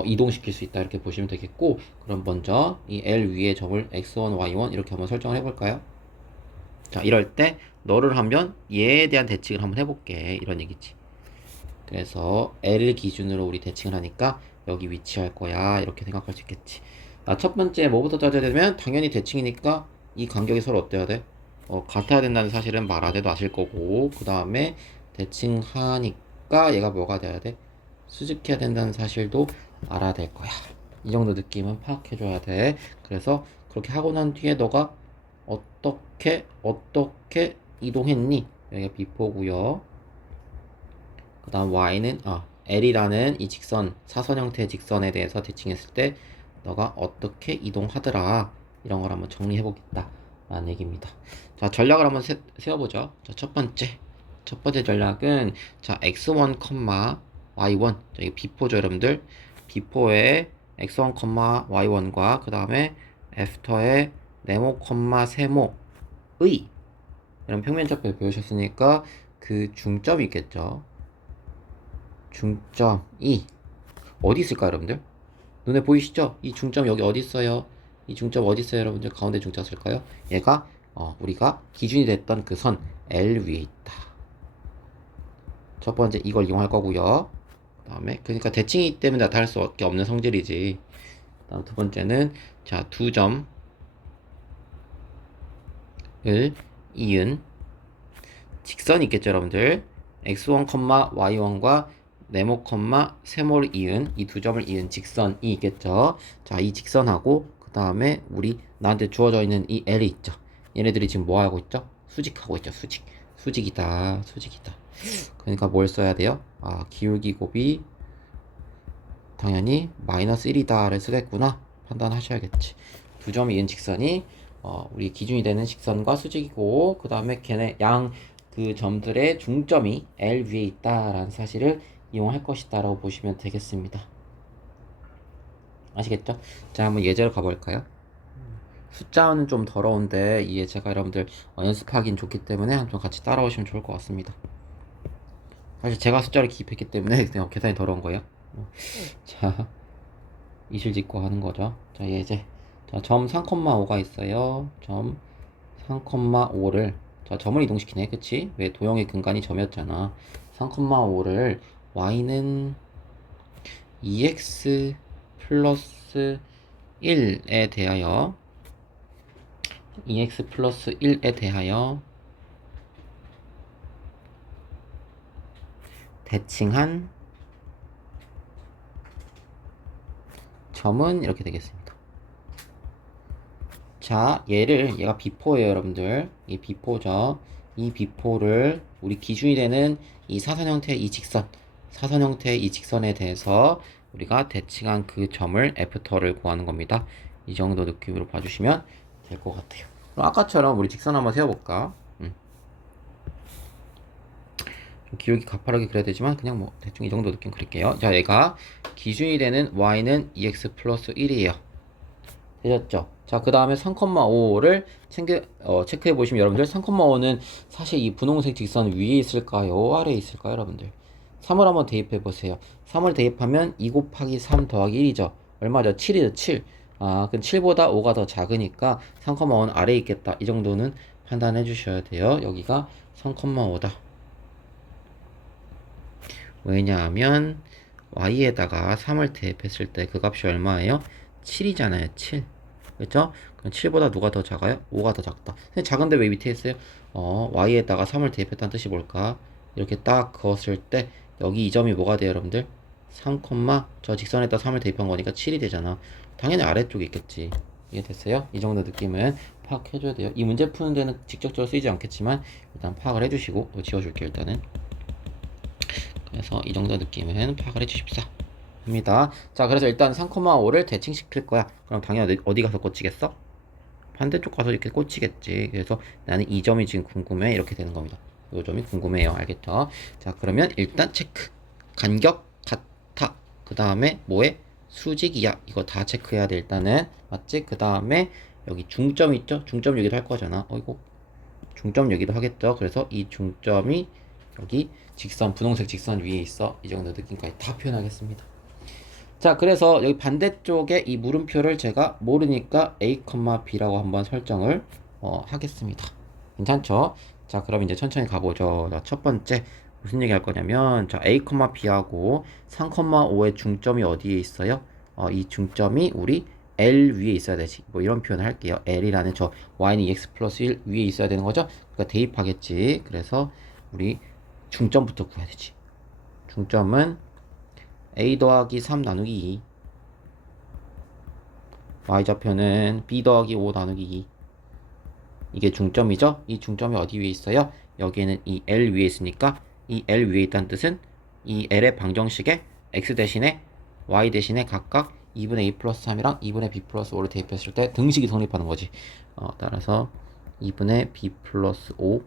이동시킬 수 있다 이렇게 보시면 되겠고, 그럼 먼저 이 L 위에 점을 x1, y1 이렇게 한번 설정을 해볼까요? 자, 이럴 때 너를 하면 얘에 대한 대칭을 한번 해볼게 이런 얘기지. 그래서 L 기준으로 우리 대칭을 하니까 여기 위치할 거야 이렇게 생각할 수 있겠지. 첫 번째 뭐부터 따져야 되면 당연히 대칭이니까 이 간격이 서로 어때야 돼? 같아야 된다는 사실은 말 안 해도 아실 거고, 그 다음에 대칭하니까 얘가 뭐가 돼야 돼? 수직해야 된다는 사실도 알아야 될 거야. 이 정도 느낌은 파악해줘야 돼. 그래서 그렇게 하고 난 뒤에 너가 어떻게 이동했니? 여기가 비포고요. 그 다음 y는 L이라는 이 직선, 사선 형태의 직선에 대해서 대칭했을 때 너가 어떻게 이동하더라, 이런 걸 한번 정리해보겠다 라는 얘기입니다. 자, 전략을 한번 세워보죠. 자, 첫 번째 전략은 자 x1, y1, 이게 비포죠 여러분들. 비포에 x1, y1과 그 다음에 애프터에 네모, 세모의 이런 평면좌표를 배우셨으니까 그 중점이 있겠죠. 중점이 어디 있을까요, 여러분들? 눈에 보이시죠? 이 중점 여기 어디 있어요? 이 중점 어디 있어요, 여러분들? 가운데 중점 쓸까요? 얘가 우리가 기준이 됐던 그 선 L 위에 있다. 첫 번째 이걸 이용할 거고요. 그다음에 그러니까 대칭이기 때문에 나타날 수밖에 없는 성질이지. 다음 두 번째는 자, 두 점을 이은 직선이 있겠죠, 여러분들. x1, y1과 네모, 세모를 이은 이 두 점을 이은 직선이 있겠죠. 자, 이 직선하고 그 다음에 우리 나한테 주어져 있는 이 L이 있죠. 얘네들이 지금 뭐 하고 있죠? 수직하고 있죠. 수직이다. 그러니까 뭘 써야 돼요? 기울기 곱이 당연히 마이너스 1이다를 쓰겠구나 판단하셔야겠지. 두 점이 이은 직선이 우리 기준이 되는 직선과 수직이고, 그 다음에 걔네 그 점들의 중점이 L 위에 있다라는 사실을 이용할 것이다 라고 보시면 되겠습니다. 아시겠죠? 자, 한번 예제로 가볼까요? 숫자는 좀 더러운데 이 예제가 여러분들 연습하긴 좋기 때문에 좀 같이 따라오시면 좋을 것 같습니다. 사실 제가 숫자를 기입했기 때문에 그냥 계산이 더러운 거예요. 자, 이실 짓고 하는 거죠. 자, 예제. 자, 점 3,5가 있어요. 점 3,5를 자, 점을 이동시키네. 그치? 왜 도형의 근간이 점이었잖아. 3,5를 y는 2x 플러스 1에 대하여 2x 플러스 1에 대하여 대칭한 점은 이렇게 되겠습니다. 자, 얘가 비포예요, 여러분들. 이 비포죠. 이 비포를 우리 기준이 되는 이 사선 형태의 이 직선에 대해서 우리가 대칭한 그 점을 애프터를 구하는 겁니다. 이 정도 느낌으로 봐주시면 될 것 같아요. 그럼 아까처럼 우리 직선 한번 세워볼까? 좀 기울기 가파르게 그려야 되지만 그냥 뭐 대충 이 정도 느낌 그릴게요. 자, 얘가 기준이 되는 y는 2x 플러스 1이에요. 되셨죠? 자, 그 다음에 3,5를 체크해 보시면 여러분들 3,5는 사실 이 분홍색 직선 위에 있을까요? 아래에 있을까요, 여러분들? 3을 한번 대입해 보세요. 3을 대입하면 2 곱하기 3 더하기 1이죠. 얼마죠? 7이죠, 7. 그럼 7보다 5가 더 작으니까 3,5는 아래에 있겠다. 이 정도는 판단해 주셔야 돼요. 여기가 3,5다. 왜냐하면 y에다가 3을 대입했을 때 그 값이 얼마예요? 7이잖아요. 7. 그렇죠? 그럼 7보다 누가 더 작아요? 5가 더 작다. 근데 작은데 왜 밑에 있어요? y에다가 3을 대입했다는 뜻이 뭘까? 이렇게 딱 그었을 때 여기 이 점이 뭐가 돼요, 여러분들? 3, 저 직선에다 3을 대입한 거니까 7이 되잖아. 당연히 아래쪽에 있겠지. 이해됐어요? 이 정도 느낌은 파악해줘야 돼요. 이 문제 푸는 데는 직접적으로 쓰이지 않겠지만 일단 파악을 해주시고 지워줄게요, 일단은. 그래서 이 정도 느낌은 파악을 해주십사 합니다. 자, 그래서 일단 3,5를 대칭시킬 거야. 그럼 당연히 어디 가서 꽂히겠어? 반대쪽 가서 이렇게 꽂히겠지. 그래서 나는 이 점이 지금 궁금해. 이렇게 되는 겁니다. 이 점이 궁금해요. 알겠죠? 자, 그러면 일단 체크. 간격 같아. 그 다음에 뭐에? 수직이야. 이거 다 체크해야 돼. 일단은. 맞지? 그 다음에 여기 중점 있죠? 중점 얘기도 할 거잖아. 이거 중점 얘기도 하겠죠? 그래서 이 중점이 여기 직선, 분홍색 직선 위에 있어. 이 정도 느낌까지 다 표현하겠습니다. 자, 그래서 여기 반대쪽에 이 물음표를 제가 모르니까 a, b라고 한번 설정을 하겠습니다. 괜찮죠? 자, 그럼 이제 천천히 가보죠. 자, 첫 번째 무슨 얘기 할 거냐면 자, a, b하고 3,5의 중점이 어디에 있어요? 이 중점이 우리 L 위에 있어야 되지. 뭐 이런 표현을 할게요. L이라는 저 y는 2x 플러스 1 위에 있어야 되는 거죠? 그러니까 대입하겠지. 그래서 우리 중점부터 구해야 되지. 중점은 a 더하기 3 나누기 2 y좌표는 b 더하기 5 나누기 2 이게 중점이죠? 이 중점이 어디 위에 있어요? 여기에는 이 L 위에 있으니까 이 L 위에 있다는 뜻은 이 L의 방정식에 x 대신에 y 대신에 각각 2분의 a 플러스 3이랑 2분의 b 플러스 5를 대입했을 때 등식이 성립하는 거지. 따라서 2분의 b 플러스 5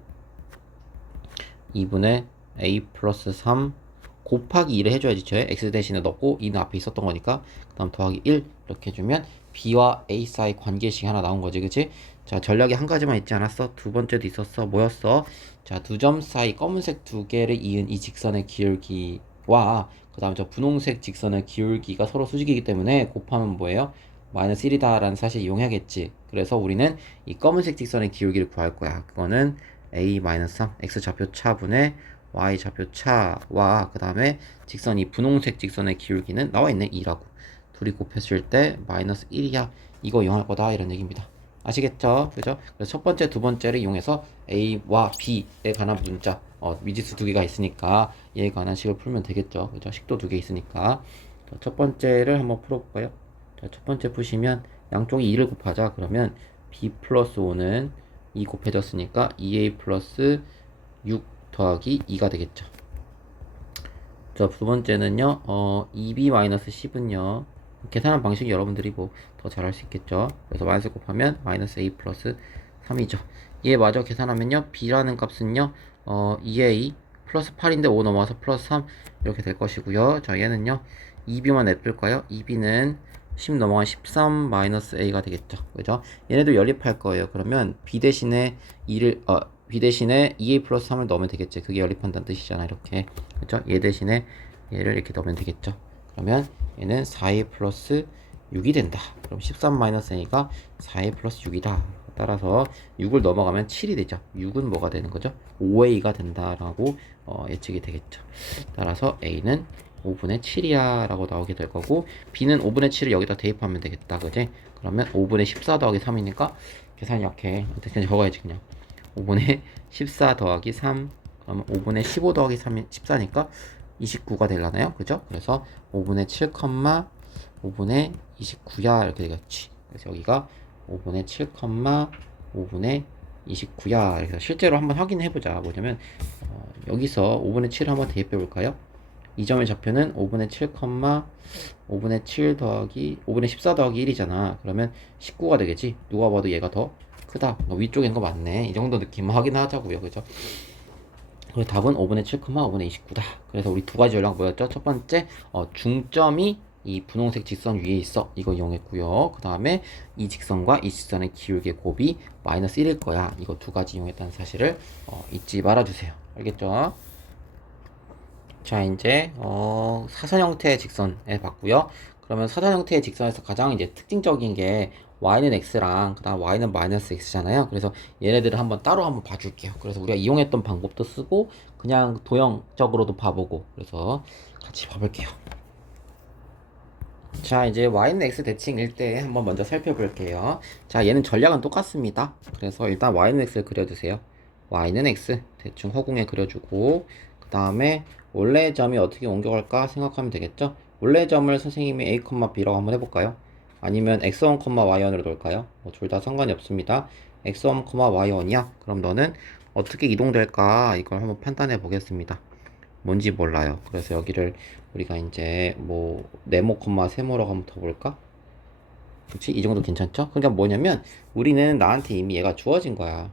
2분의 a 플러스 3 곱하기 2를 해줘야지. 저에 x 대신에 넣고 2는 앞에 있었던 거니까 그 다음 더하기 1 이렇게 해주면 b와 a 사이 관계식이 하나 나온 거지. 그치? 자, 전략이 한 가지만 있지 않았어? 두 번째도 있었어. 뭐였어? 자, 두 점 사이 검은색 두 개를 이은 이 직선의 기울기와 그 다음 저 분홍색 직선의 기울기가 서로 수직이기 때문에 곱하면 뭐예요? 마이너스 1이다 라는 사실 이용해야겠지. 그래서 우리는 이 검은색 직선의 기울기를 구할 거야. 그거는 a-3 x좌표 차분의 y좌표 차와 그 다음에 직선 이 분홍색 직선의 기울기는 나와 있네 2라고. 둘이 곱했을 때 마이너스 1이야. 이거 이용할 거다 이런 얘기입니다. 아시겠죠? 그죠? 그래서 첫 번째, 두 번째를 이용해서 A와 B에 관한 문자, 미지수 두 개가 있으니까 얘에 관한 식을 풀면 되겠죠? 그죠? 식도 두 개 있으니까. 자, 첫 번째를 한번 풀어볼까요? 자, 첫 번째 푸시면 양쪽이 2를 곱하자. 그러면 B 플러스 5는 2 곱해졌으니까 2A 플러스 6 더하기 2가 되겠죠. 자, 두 번째는요, 2B-10은요, 계산한 방식이 여러분들이 뭐 더 잘할 수 있겠죠. 그래서 마이너스 곱하면 마이너스 A 플러스 3이죠. 얘 마저 계산하면요, B라는 값은요, 2A 플러스 8인데 5 넘어와서 플러스 3 이렇게 될 것이고요. 자, 얘는요, 2B만 냅둘까요? 2B는 10 넘어간 13 마이너스 A가 되겠죠. 그죠? 얘네도 연립할 거예요. 그러면 B 대신에 2를, B 대신에 2A 플러스 3을 넣으면 되겠지. 그게 연립한다는 뜻이잖아. 이렇게. 그죠? 얘 대신에 얘를 이렇게 넣으면 되겠죠. 그러면 얘는 4A 플러스 6이 된다. 그럼 13 마이너스 A가 4A 플러스 6이다. 따라서 6을 넘어가면 7이 되죠. 6은 뭐가 되는 거죠? 5A가 된다라고 예측이 되겠죠. 따라서 A는 5분의 7이야 라고 나오게 될 거고 B는 5분의 7을 여기다 대입하면 되겠다. 그지? 그러면 5분의 14 더하기 3이니까 계산이 약해. 그냥 적어야지 그냥. 5분의 14 더하기 3 그러면 5분의 15 더하기 3이 14니까 29가 되려나요? 그죠? 그래서 5분의 7, 5분의 29야 이렇게 되겠지. 그래서 여기가 5분의 7, 5분의 29야. 그래서 실제로 한번 확인해보자. 뭐냐면 여기서 5분의 7을 한번 대입해볼까요? 이 점의 좌표는 5분의 7, 5분의 7 더하기 5분의 14 더하기 1이잖아. 그러면 19가 되겠지. 누가 봐도 얘가 더 크다. 위쪽에 있는 거 맞네. 이 정도 느낌 확인하자고요. 그죠? 그래서 답은 5분의 7, 5분의 29다. 그래서 우리 두 가지 연락 뭐였죠? 첫 번째, 중점이 이 분홍색 직선 위에 있어. 이거 이용했고요. 그 다음에 이 직선과 이 직선의 기울기의 곱이 마이너스 1일 거야. 이거 두 가지 이용했다는 사실을 잊지 말아주세요. 알겠죠? 자, 이제 사선 형태의 직선에 봤고요. 그러면 사선 형태의 직선에서 가장 이제 특징적인 게 y는 x랑 그 다음 y는 마이너스 x잖아요. 그래서 얘네들을 한번 따로 한번 봐줄게요. 그래서 우리가 이용했던 방법도 쓰고 그냥 도형적으로도 봐보고 그래서 같이 봐볼게요. 자, 이제 y는 x 대칭일 때 한번 먼저 살펴볼게요. 자, 얘는 전략은 똑같습니다. 그래서 일단 y는 x를 그려주세요. y는 x 대충 허공에 그려주고, 그 다음에 원래의 점이 어떻게 옮겨갈까 생각하면 되겠죠? 원래의 점을 선생님이 a, b라고 한번 해볼까요? 아니면 x1, y1으로 놓을까요? 뭐 둘 다 상관이 없습니다. x1, y1이야? 그럼 너는 어떻게 이동될까? 이걸 한번 판단해 보겠습니다. 뭔지 몰라요. 그래서 여기를 우리가 이제 뭐 네모 콤마 세모라고 한번 더 볼까? 그치? 이 정도 괜찮죠? 그러니까 뭐냐면 우리는 나한테 이미 얘가 주어진 거야.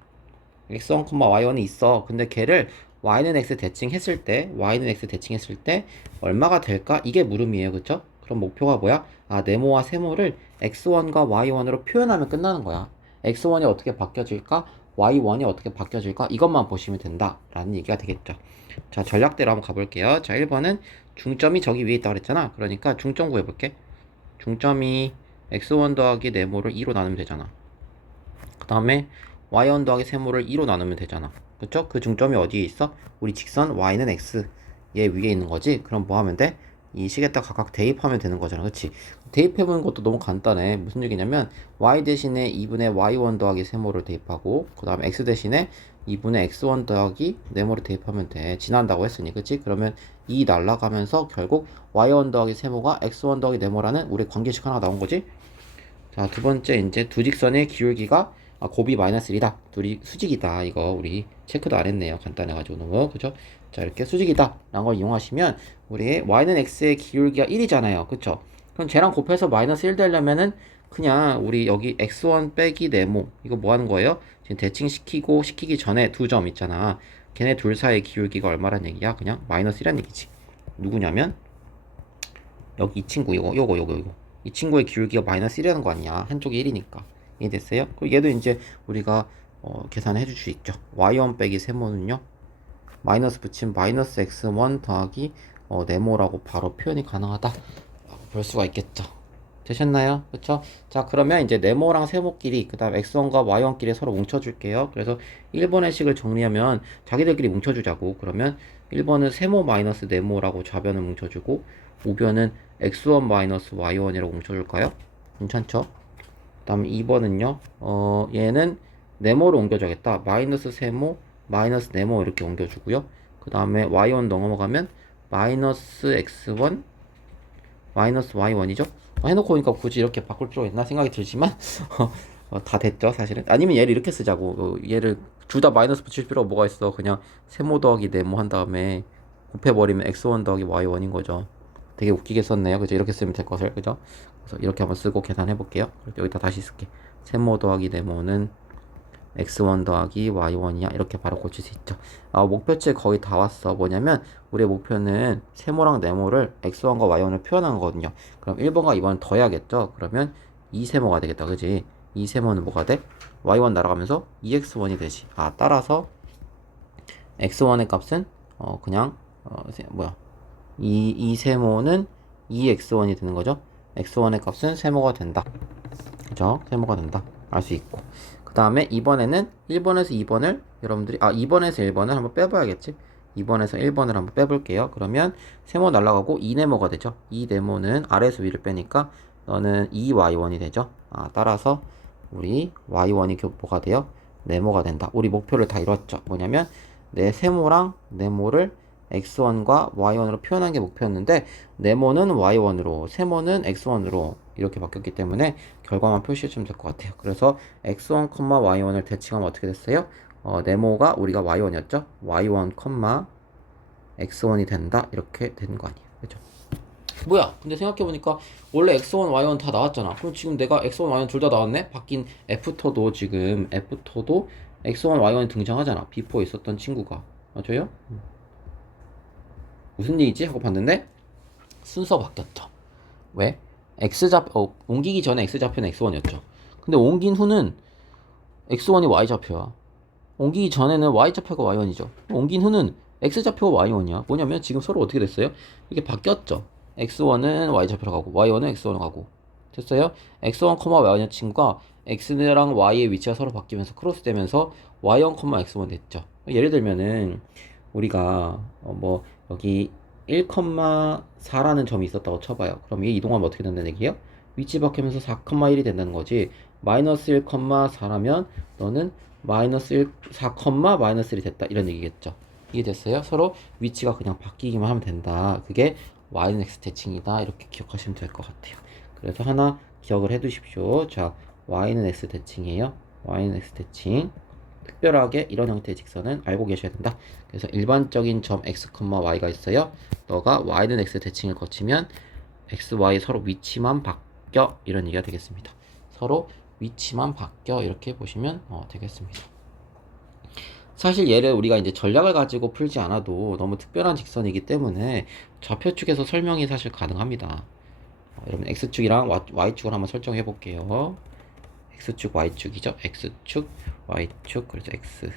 x1, y1이 있어. 근데 걔를 y는 x 대칭했을 때, y는 x 대칭했을 때 얼마가 될까? 이게 물음이에요. 그쵸? 그럼 목표가 뭐야? 아, 네모와 세모를 x1과 y1으로 표현하면 끝나는 거야. x1이 어떻게 바뀌어질까? y1이 어떻게 바뀌어질까? 이것만 보시면 된다. 라는 얘기가 되겠죠. 자, 전략대로 한번 가볼게요. 자, 1번은 중점이 저기 위에 있다고 그랬잖아. 그러니까 중점 구해볼게. 중점이 x1 더하기 네모를 2로 나누면 되잖아. 그 다음에 y1 더하기 세모를 2로 나누면 되잖아. 그쵸? 그 중점이 어디에 있어? 우리 직선 y는 x 얘 위에 있는 거지? 그럼 뭐 하면 돼? 이 식에다 각각 대입하면 되는 거잖아. 그치? 대입해보는 것도 너무 간단해. 무슨 얘기냐면 y 대신에 2분의 y1 더하기 세모를 대입하고 그 다음에 x 대신에 2분의 x1 더하기 네모를 대입하면 돼. 지난다고 했으니. 그치? 그러면 2 날라가면서 결국 y1 더하기 세모가 x1 더하기 네모라는 우리 관계식 하나 나온 거지? 자, 두 번째 이제 두 직선의 기울기가 곱이 마이너스 1이다. 둘이 수직이다. 이거 우리 체크도 안 했네요. 간단해가지고 너무 그죠? 자, 이렇게 수직이다 라는 걸 이용하시면 우리 y는 x의 기울기가 1이잖아요. 그쵸? 그럼 쟤랑 곱해서 마이너스 1 되려면은 그냥 우리 여기 x1 빼기 네모 이거 뭐 하는 거예요? 지금 대칭시키고 시키기 전에 두 점 있잖아. 걔네 둘 사이의 기울기가 얼마란 얘기야? 그냥 마이너스 1란 얘기지. 누구냐면 여기 이 친구 요거 이 친구의 기울기가 마이너스 1이라는 거 아니야. 한쪽이 1이니까 이해됐어요? 그리고 얘도 이제 우리가 계산해 줄 수 있죠. y1 빼기 세모는요 마이너스 붙인 마이너스 x1 더하기 네모라고 바로 표현이 가능하다 볼 수가 있겠죠. 되셨나요? 그쵸? 자, 그러면 이제 네모랑 세모끼리 그 다음 x1과 y1끼리 서로 뭉쳐줄게요. 그래서 1번의 식을 정리하면 자기들끼리 뭉쳐주자고. 그러면 1번은 세모 마이너스 네모라고 좌변을 뭉쳐주고 우변은 x1 마이너스 y1이라고 뭉쳐줄까요? 괜찮죠? 그 다음 2번은요 얘는 네모로 옮겨줘야겠다. 마이너스 세모 마이너스 네모 이렇게 옮겨주고요. 그 다음에 y1 넘어가면 마이너스 x1 마이너스 y1이죠? 해놓고 보니까 굳이 이렇게 바꿀 필요가 있나 생각이 들지만 다 됐죠 사실은. 아니면 얘를 이렇게 쓰자고. 얘를 둘 다 마이너스 붙일 필요가 뭐가 있어. 그냥 세모 더하기 네모 한 다음에 곱해버리면 x1 더하기 y1인 거죠. 되게 웃기게 썼네요. 그죠? 이렇게 쓰면 될 것을. 그죠? 그래서 이렇게 한번 쓰고 계산해 볼게요. 여기다 다시 쓸게. 세모 더하기 네모는 x1 더하기 y1이야. 이렇게 바로 고칠 수 있죠. 목표치 거의 다 왔어. 뭐냐면 우리의 목표는 세모랑 네모를 x1과 y1을 표현한 거거든요. 그럼 1번과 2번을 더해야겠죠. 그러면 2세모가 되겠다. 그지? 2세모는 뭐가 돼? y1 날아가면서 2x1이 되지. 따라서 x1의 값은 그냥 뭐야 2세모는 2x1이 되는 거죠. x1의 값은 세모가 된다. 그죠? 세모가 된다. 알 수 있고. 그 다음에 이번에는 1번에서 2번을 여러분들이 2번에서 1번을 한번 빼봐야겠지. 2번에서 1번을 한번 빼볼게요. 그러면 세모 날라가고 2네모가 되죠. 2네모는 아래에서 위를 빼니까 너는 2y1이 되죠. 따라서 우리 y1이 뭐가 돼요? 네모가 된다. 우리 목표를 다 이뤘죠. 뭐냐면 내 세모랑 네모를 x1과 y1으로 표현한 게 목표였는데 네모는 y1으로 세모는 x1으로 이렇게 바뀌었기 때문에 결과만 표시해주면 될 것 같아요. 그래서 x1, y1을 대칭하면 어떻게 됐어요? 네모가 우리가 y1이었죠? y1, x1이 된다 이렇게 되는 거 아니에요. 그죠? 뭐야? 근데 생각해보니까 원래 x1, y1 다 나왔잖아. 그럼 지금 내가 x1, y1 둘 다 나왔네? 바뀐 애프터도 지금 애프터도 x1, y1이 등장하잖아. 비포에 있었던 친구가. 맞아요? 무슨 얘기지? 하고 봤는데 순서 바뀌었죠. 왜? 옮기기 전에 x좌표는 x1이었죠. 근데 옮긴 후는 x1이 y좌표야. 옮기기 전에는 y좌표가 y1이죠. 옮긴 후는 x좌표가 y1이야. 뭐냐면 지금 서로 어떻게 됐어요? 이게 바뀌었죠. x1은 y좌표로 가고 y1은 x1으로 가고. 됐어요? x1, y1의 친구가 x랑 y의 위치가 서로 바뀌면서 크로스 되면서 y1, x1 됐죠. 예를 들면은 우리가 뭐 여기 1,4라는 점이 있었다고 쳐봐요. 그럼 얘 이동하면 어떻게 된다는 얘기예요? 위치 바뀌면서 4,1이 된다는 거지. 마이너스 1,4라면 너는 마이너스 1, 4, 마이너스 1이 됐다. 이런 얘기겠죠. 이해됐어요? 서로 위치가 그냥 바뀌기만 하면 된다. 그게 y는 x 대칭이다. 이렇게 기억하시면 될 것 같아요. 그래서 하나 기억을 해 두십시오. 자, y는 x 대칭이에요. y는 x 대칭. 특별하게 이런 형태의 직선은 알고 계셔야 된다. 그래서 일반적인 점 x, y가 있어요. 너가 y는 x 대칭을 거치면 x, y 서로 위치만 바뀌어 이런 얘기가 되겠습니다. 서로 위치만 바뀌어 이렇게 보시면 되겠습니다. 사실 얘를 우리가 이제 전략을 가지고 풀지 않아도 너무 특별한 직선이기 때문에 좌표축에서 설명이 사실 가능합니다. 여러분 x축이랑 y축을 한번 설정해 볼게요. x축, y축이죠. x축, y축, 그래서 x,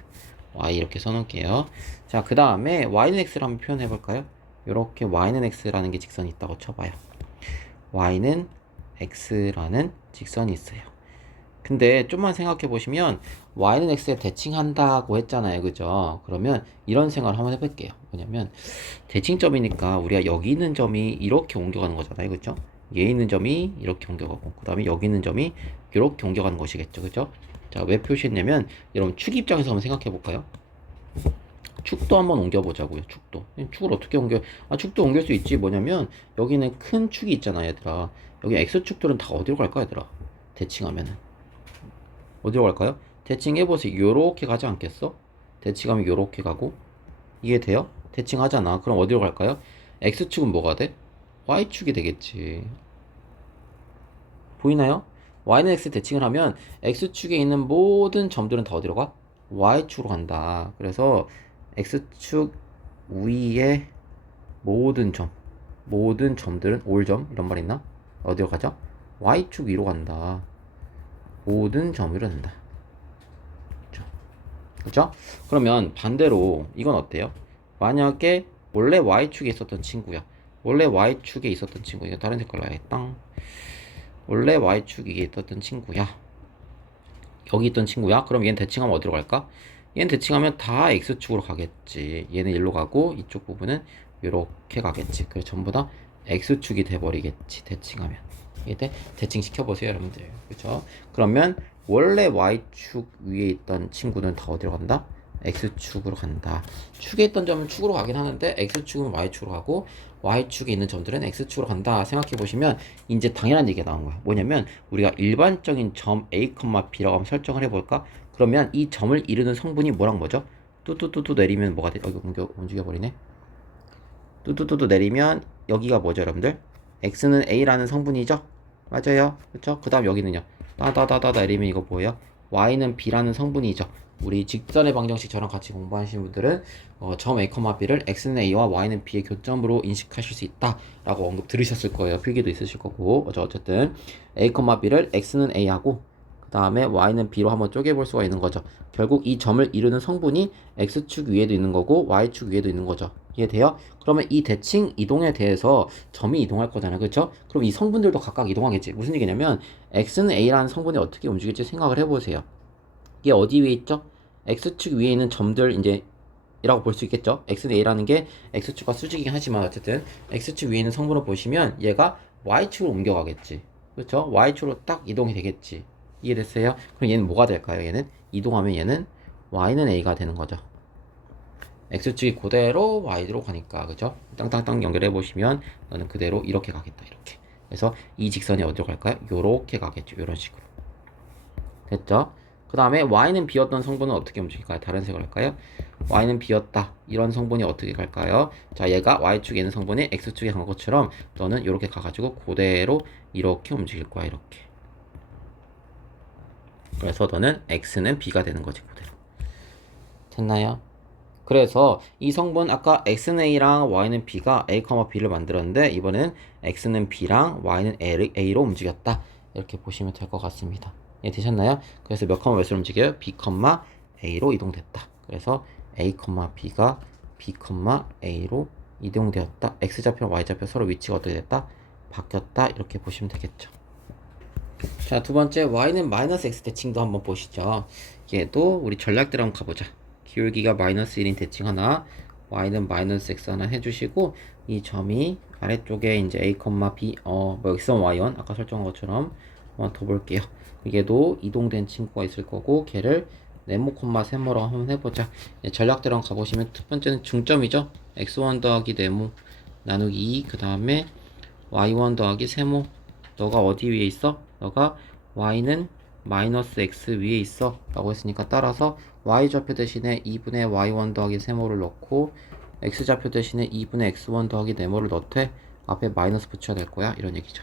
y 이렇게 써놓을게요. 자, 그 다음에 y는 x를 한번 표현해 볼까요? 이렇게 y는 x라는 게 직선이 있다고 쳐봐요. y는 x라는 직선이 있어요. 근데 좀만 생각해 보시면 y는 x에 대칭한다고 했잖아요. 그죠? 그러면 이런 생각을 한번 해볼게요. 뭐냐면 대칭점이니까 우리가 여기 있는 점이 이렇게 옮겨가는 거잖아요. 그죠? 얘 있는 점이 이렇게 옮겨가고 그 다음에 여기 있는 점이 이렇게 옮겨가는 것이겠죠. 그죠? 자, 왜 표시했냐면 여러분 축 입장에서 한번 생각해 볼까요? 축도 한번 옮겨보자고요. 축도. 축을 어떻게 옮겨? 축도 옮길 수 있지. 뭐냐면 여기는 큰 축이 있잖아, 얘들아. 여기 x축들은 다 어디로 갈까, 얘들아? 대칭하면은 어디로 갈까요? 대칭해보세요. 요렇게 가지 않겠어? 대칭하면 요렇게 가고 이해돼요? 대칭하잖아. 그럼 어디로 갈까요? x축은 뭐가 돼? y축이 되겠지. 보이나요? y는 x 대칭을 하면 x축에 있는 모든 점들은 다 어디로 가? y축으로 간다. 그래서 x축 위에 모든 점들은 올점 이런 말 있나? 어디로 가죠? y축 위로 간다. 모든 점으로 된다. 그죠? 그러면 반대로 이건 어때요? 만약에 원래 y축에 있었던 친구야. 원래 y축에 있었던 친구. 이거 다른 색깔로 해야겠다. 원래 y축에 있었던 친구야. 여기 있던 친구야. 그럼 얘는 대칭하면 어디로 갈까? 얘는 대칭하면 다 x축으로 가겠지. 얘는 일로 가고 이쪽 부분은 이렇게 가겠지. 그래서 전부 다 x축이 돼버리겠지. 대칭하면. 이때 대칭 시켜보세요, 여러분들. 그죠? 그러면 원래 y축 위에 있던 친구는 다 어디로 간다? x축으로 간다. 축에 있던 점은 축으로 가긴 하는데 x축은 y축으로 가고 y축에 있는 점들은 x축으로 간다 생각해 보시면 이제 당연한 얘기가 나온 거야. 뭐냐면 우리가 일반적인 점 a, b라고 한번 설정을 해볼까? 그러면 이 점을 이루는 성분이 뭐랑 뭐죠? 뚜뚜뚜뚜 내리면 뭐가 돼? 움직여버리네. 뚜뚜뚜뚜 내리면 여기가 뭐죠, 여러분들? x는 a라는 성분이죠? 맞아요. 그쵸? 그 다음 여기는요. 따다다다 내리면 이거 뭐예요? y는 b라는 성분이죠. 우리 직선의 방정식 저랑 같이 공부하시는 분들은 점 a, b를 x는 a와 y는 b의 교점으로 인식하실 수 있다 라고 언급 들으셨을 거예요. 필기도 있으실 거고. 어쨌든 a, b를 x는 a하고 그 다음에 y는 b로 한번 쪼개볼 수가 있는 거죠. 결국 이 점을 이루는 성분이 x축 위에도 있는 거고 y축 위에도 있는 거죠. 이해돼요? 그러면 이 대칭 이동에 대해서 점이 이동할 거잖아요. 그렇죠? 그럼 이 성분들도 각각 이동하겠지. 무슨 얘기냐면 x는 a라는 성분이 어떻게 움직일지 생각을 해보세요. 이게 어디 위에 있죠? x축 위에 있는 점들 이제 이라고 볼 수 있겠죠. x는 a라는 게 x축과 수직이긴 하지만 어쨌든 x축 위에 있는 성분을 보시면 얘가 y축으로 옮겨가겠지. 그렇죠? y축으로 딱 이동이 되겠지. 이해됐어요? 그럼 얘는 뭐가 될까요? 얘는 이동하면 얘는 y는 a가 되는 거죠. x축이 그대로 y로 가니까 그죠? 땅땅땅 연결해 보시면 너는 그대로 이렇게 가겠다. 이렇게. 그래서 이 직선이 어디로 갈까요? 요렇게 가겠죠. 요런 식으로. 됐죠? 그 다음에 y는 비었던 성분은 어떻게 움직일까요? 다른 색을 할까요? y는 비었다. 이런 성분이 어떻게 갈까요? 자, 얘가 y축에 있는 성분이 x축에 간 것처럼 너는 이렇게 가가지고 그대로 이렇게 움직일 거야. 이렇게. 그래서 너는 x는 b가 되는 거지. 그대로. 됐나요? 그래서 이 성분 아까 x는 a랑 y는 b가 a, b를 만들었는데 이번에는 x는 b랑 y는 a로 움직였다. 이렇게 보시면 될 것 같습니다. 예, 되셨나요? 그래서 몇 컴마 몇으로 움직여요? b, a로 이동됐다. 그래서 a, b가 b, a로 이동되었다. x좌표랑 y좌표 서로 위치가 어떻게 됐다? 바뀌었다. 이렇게 보시면 되겠죠. 자, 두 번째 y는 마이너스 x 대칭도 한번 보시죠. 얘도 우리 전략대로 한번 가보자. 기울기가 마이너스 1인 대칭 하나, y는 마이너스 x 하나 해주시고 이 점이 아래쪽에 이제 a, b 뭐 x1, y1 아까 설정한 것처럼 한번 더 볼게요. 이게도 이동된 친구가 있을 거고 걔를 네모, 세모로 한번 해보자. 전략대로 가보시면 첫 번째는 중점이죠. x1 더하기 네모 나누기 2, 그 다음에 y1 더하기 세모. 너가 어디 위에 있어? 너가 y는 마이너스 x 위에 있어 라고 했으니까 따라서 y좌표 대신에 2분의 y1 더하기 세모를 넣고 x좌표 대신에 2분의 x1 더하기 네모를 넣되 앞에 마이너스 붙여야 될 거야 이런 얘기죠.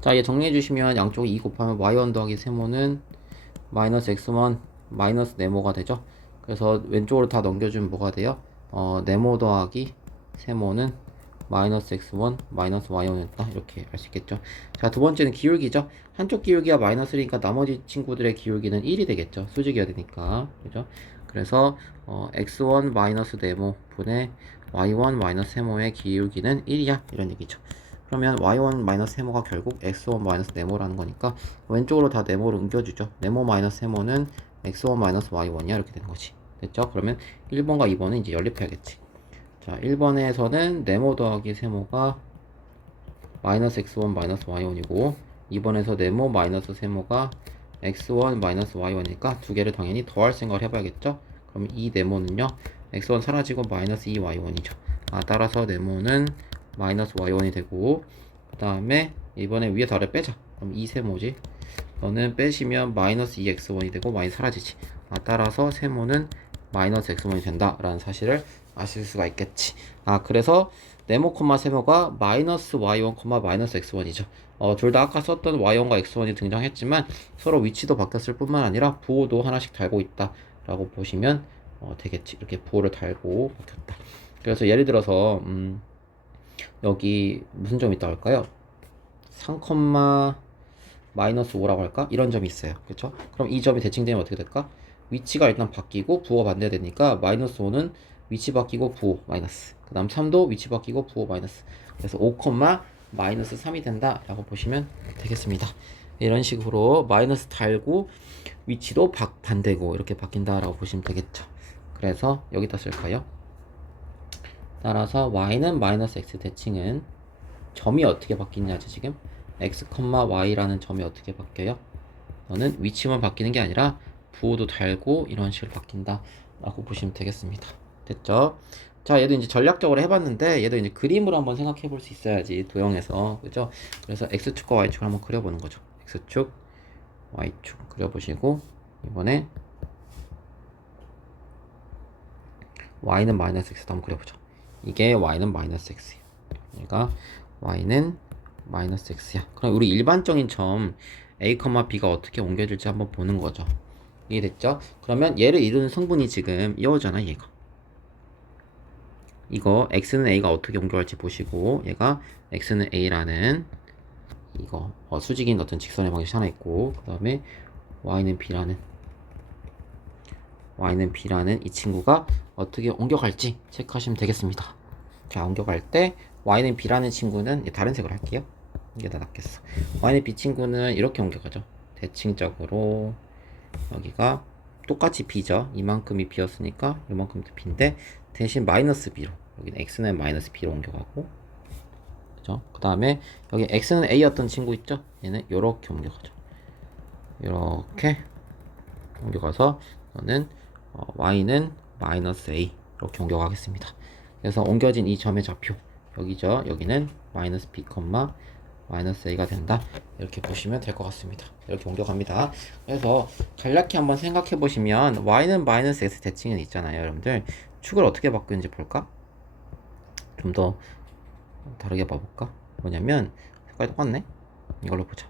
자, 얘 정리해 주시면 양쪽 2 곱하면 y1 더하기 세모는 마이너스 x1 마이너스 네모가 되죠. 그래서 왼쪽으로 다 넘겨주면 뭐가 돼요? 네모 더하기 세모는 마이너스 x1 마이너스 y1이었다 이렇게 알 수 있겠죠. 자, 두 번째는 기울기죠. 한쪽 기울기가 마이너스니까 나머지 친구들의 기울기는 1이 되겠죠. 수직이어야 되니까 그죠. 그래서 x1 마이너스 네모 분의 y1 마이너스 세모의 기울기는 1이야 이런 얘기죠. 그러면 y1 마이너스 세모가 결국 x1 마이너스 네모라는 거니까 왼쪽으로 다 네모로 옮겨주죠. 네모 마이너스 세모는 x1 마이너스 y1이야 이렇게 되는 거지. 됐죠? 그러면 1번과 2번은 이제 연립해야겠지. 자, 1번에서는 네모 더하기 세모가 마이너스 x1 마이너스 y1이고 2번에서 네모 마이너스 세모가 x1 마이너스 y1이니까 두 개를 당연히 더할 생각을 해봐야겠죠. 그럼 이 네모는요 x1 사라지고 마이너스 2y1이죠. 따라서 네모는 마이너스 y1이 되고 그 다음에 이번에 위에 달을 빼자. 그럼 이 세모지. 너는 빼시면 마이너스 2x1이 되고 y 사라지지. 따라서 세모는 마이너스 x1이 된다 라는 사실을 아실 수가 있겠지. 그래서 네모, 세모가 마이너스 y1, 마이너스 x1이죠. 둘 다 아까 썼던 y1과 x1이 등장했지만 서로 위치도 바뀌었을 뿐만 아니라 부호도 하나씩 달고 있다 라고 보시면 되겠지. 이렇게 부호를 달고 바뀌었다. 그래서 예를 들어서 여기 무슨 점이 있다고 할까요? 3, 마이너스 5라고 할까? 이런 점이 있어요. 그렇죠? 그럼 이 점이 대칭되면 어떻게 될까? 위치가 일단 바뀌고 부호가 반대되니까 마이너스 5는 위치 바뀌고 부호 마이너스, 그 다음 3도 위치 바뀌고 부호 마이너스. 그래서 5, 마이너스 3이 된다 라고 보시면 되겠습니다. 이런 식으로 마이너스 달고 위치도 반대고 이렇게 바뀐다 라고 보시면 되겠죠. 그래서 여기다 쓸까요? 따라서 y는 마이너스 x 대칭은 점이 어떻게 바뀌냐지. 지금 x, y라는 점이 어떻게 바뀌어요? 너는 위치만 바뀌는 게 아니라 부호도 달고 이런 식으로 바뀐다 라고 보시면 되겠습니다. 됐죠? 자, 얘도 이제 전략적으로 해봤는데 얘도 이제 그림으로 한번 생각해 볼 수 있어야지, 도형에서. 그죠? 그래서 x축과 y축을 한번 그려보는 거죠. x축, y축 그려보시고 이번에 y는 마이너스 x도 한번 그려보죠. 이게 y는 마이너스 x예요. 얘가 y는 마이너스 x야. 그럼 우리 일반적인 점 a, b가 어떻게 옮겨질지 한번 보는 거죠. 이해됐죠? 그러면 얘를 이루는 성분이 지금 이거잖아, 얘가. 이거 x는 a가 어떻게 옮겨갈지 보시고, 얘가 x는 a라는 이거 수직인 어떤 직선의 방식이 하나 있고, 그 다음에 y는 b라는 이 친구가 어떻게 옮겨갈지 체크하시면 되겠습니다. 자, 옮겨갈 때 y는 b라는 친구는 다른 색으로 할게요. 이게 더 낫겠어. y는 b 친구는 이렇게 옮겨가죠. 대칭적으로 여기가 똑같이 b죠. 이만큼이 b였으니까 이만큼도 b인데 대신 마이너스 b로, 여기는 x는 마이너스 b로 옮겨가고, 그죠? 그 다음에 여기 x는 a였던 친구 있죠? 얘는 이렇게 옮겨가죠. 이렇게 옮겨가서 저는 y는 마이너스 a 이렇게 옮겨가겠습니다. 그래서 옮겨진 이 점의 좌표 여기죠. 여기는 마이너스 b, 마이너스 a가 된다 이렇게 보시면 될 것 같습니다. 이렇게 옮겨갑니다. 그래서 간략히 한번 생각해 보시면 y는 마이너스 x 대칭은 있잖아요. 여러분들 축을 어떻게 바꾸는지 볼까? 좀 더 다르게 봐볼까? 뭐냐면 색깔이 똑같네. 이걸로 보자.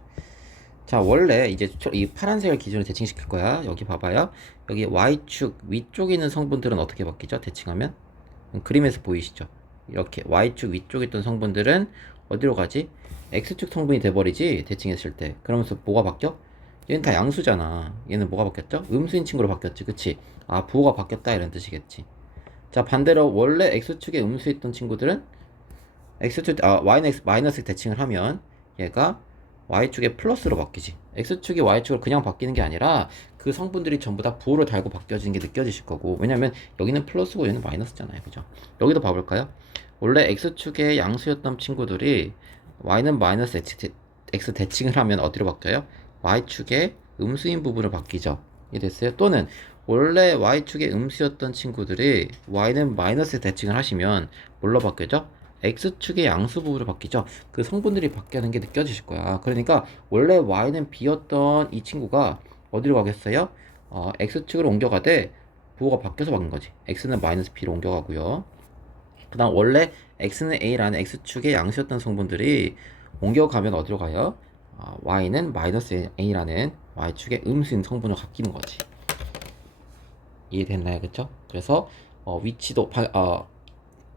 자, 원래 이제 이 파란색을 기준으로 대칭시킬 거야. 여기 봐봐요. 여기 y축 위쪽에 있는 성분들은 어떻게 바뀌죠? 대칭하면 그림에서 보이시죠? 이렇게 y축 위쪽에 있던 성분들은 어디로 가지? x축 성분이 돼버리지, 대칭했을 때. 그러면서 뭐가 바뀌어? 얘는 다 양수잖아. 얘는 뭐가 바뀌었죠? 음수인 친구로 바뀌었지, 그치? 부호가 바뀌었다 이런 뜻이겠지. 자, 반대로 원래 x축에 음수있던 친구들은 y는 마이너스 대칭을 하면 얘가 y축의 플러스로 바뀌지. x축이 y축으로 그냥 바뀌는 게 아니라 그 성분들이 전부 다 부호를 달고 바뀌어지는 게 느껴지실 거고, 왜냐면 여기는 플러스고 여기는 마이너스잖아요. 그죠? 여기도 봐볼까요? 원래 x축의 양수였던 친구들이 y는 마이너스 x 대칭을 하면 어디로 바뀌어요? y축의 음수인 부분으로 바뀌죠. 이해됐어요? 또는 원래 y축의 음수였던 친구들이 y는 마이너스 대칭을 하시면 뭘로 바뀌죠? x축의 양수 부분으로 바뀌죠. 그 성분들이 바뀌는 게 느껴지실 거야. 그러니까 원래 y는 b였던 이 친구가 어디로 가겠어요? x축으로 옮겨가되 부호가 바뀌어서 바뀐 거지. x는 마이너스 b로 옮겨가고요. 그 다음 원래 x는 a라는 x축의 양수였던 성분들이 옮겨가면 어디로 가요? y는 마이너스 a라는 y축의 음수인 성분으로 바뀌는 거지. 이해됐나요? 그쵸? 그래서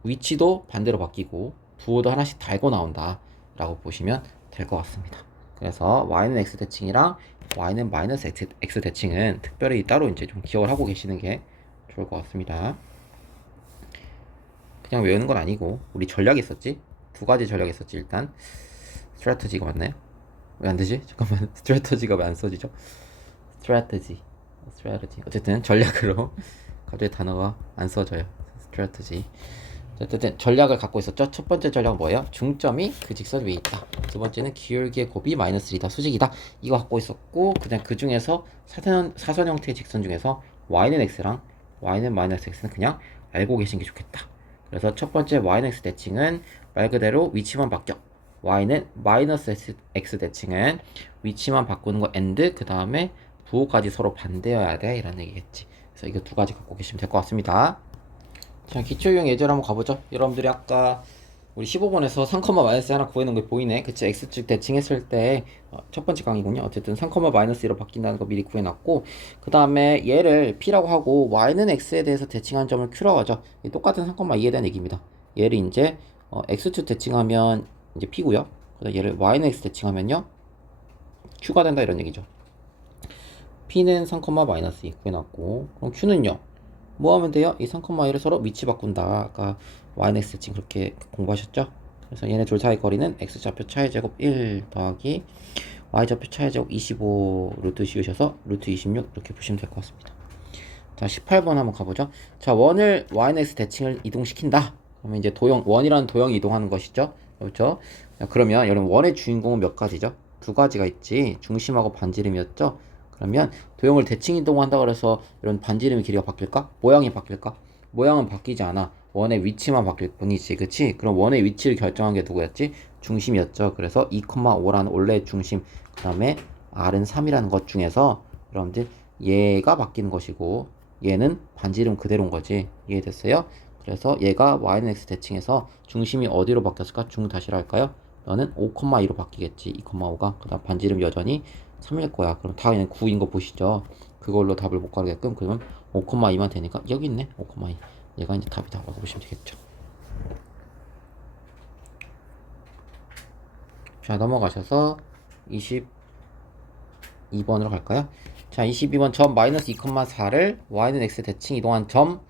위치도 반대로 바뀌고 부호도 하나씩 달고 나온다 라고 보시면 될 것 같습니다. 그래서 y는 x 대칭이랑 y는 마이너스 x 대칭은 특별히 따로 이제 좀 기억을 하고 계시는 게 좋을 것 같습니다. 그냥 외우는 건 아니고 우리 전략이 있었지? 두 가지 전략이 있었지. 일단 스트래터지가 맞나요? 왜 안 되지? 잠깐만. 스트래터지가 왜 안 써지죠? 스트래터지 어쨌든 전략으로 갑자기 단어가 안 써져요. 스트래터지. 어쨌든 전략을 갖고 있었죠. 첫 번째 전략은 뭐예요? 중점이 그 직선 위에 있다. 두 번째는 기울기의 곱이 마이너스 1이다. 수직이다. 이거 갖고 있었고, 그냥 그 중에서 사선 형태의 직선 중에서 y는 x랑 y는 마이너스 x는 그냥 알고 계신 게 좋겠다. 그래서 첫 번째 y는 x 대칭은 말 그대로 위치만 바뀌어. y는 마이너스 x 대칭은 위치만 바꾸는 거 and 그 다음에 부호까지 서로 반대여야 돼 이런 얘기겠지. 그래서 이거 두 가지 갖고 계시면 될 것 같습니다. 자, 기초유형 예제를 한번 가보죠. 여러분들이 아까 우리 15번에서 3, 마이너스 하나 구해놓은 거 보이네. 그치? x축 대칭했을 때 첫 번째 강의군요. 어쨌든 3, 마이너스 1로 바뀐다는 거 미리 구해놨고, 그 다음에 얘를 p라고 하고 y는 x에 대해서 대칭한 점을 q라고 하죠. 똑같은 3, 2에 대한 얘기입니다. 얘를 이제 x축 대칭하면 이제 p고요. 그다음 얘를 y는 x 대칭하면요 q가 된다 이런 얘기죠. p는 3, 마이너스 2 구해놨고, 그럼 q는요 뭐 하면 돼요? 이 3,2를 서로 위치 바꾼다. 아까 y는 x 대칭 그렇게 공부하셨죠? 그래서 얘네 둘 사이 거리는 x좌표 차의 제곱 1 더하기 y좌표 차의 제곱 25 루트 씌우셔서 루트 26 이렇게 보시면 될 것 같습니다. 자, 18번 한번 가보죠. 자, 원을 y는 x 대칭을 이동시킨다. 그러면 이제 원이라는 도형이 이동하는 것이죠. 그렇죠? 자, 그러면 여러분 원의 주인공은 몇 가지죠? 두 가지가 있지. 중심하고 반지름이었죠? 그러면 도형을 대칭 이동한다 그래서 이런 반지름의 길이가 바뀔까? 모양이 바뀔까? 모양은 바뀌지 않아. 원의 위치만 바뀔 뿐이지. 그치? 그럼 원의 위치를 결정한 게 누구였지? 중심이었죠. 그래서 2,5라는 원래의 중심, 그 다음에 R은 3이라는 것 중에서 여러분들 얘가 바뀌는 것이고 얘는 반지름 그대로인 거지. 이해됐어요? 그래서 얘가 y는 x 대칭해서 중심이 어디로 바뀌었을까? 중다시로 할까요? 너는 5,2로 바뀌겠지. 2,5가. 그 다음 반지름 여전히 3일 거야. 그럼 당연히 9인 거 보시죠. 그걸로 답을 못 가르게끔 그러면 5,2만 되니까 여기 있네. 5,2. 얘가 이제 답이다 라고 보시면 되겠죠. 자, 넘어가셔서 22번으로 갈까요? 자, 22번 점 마이너스 2,4를 y는 x 대칭 이동한 점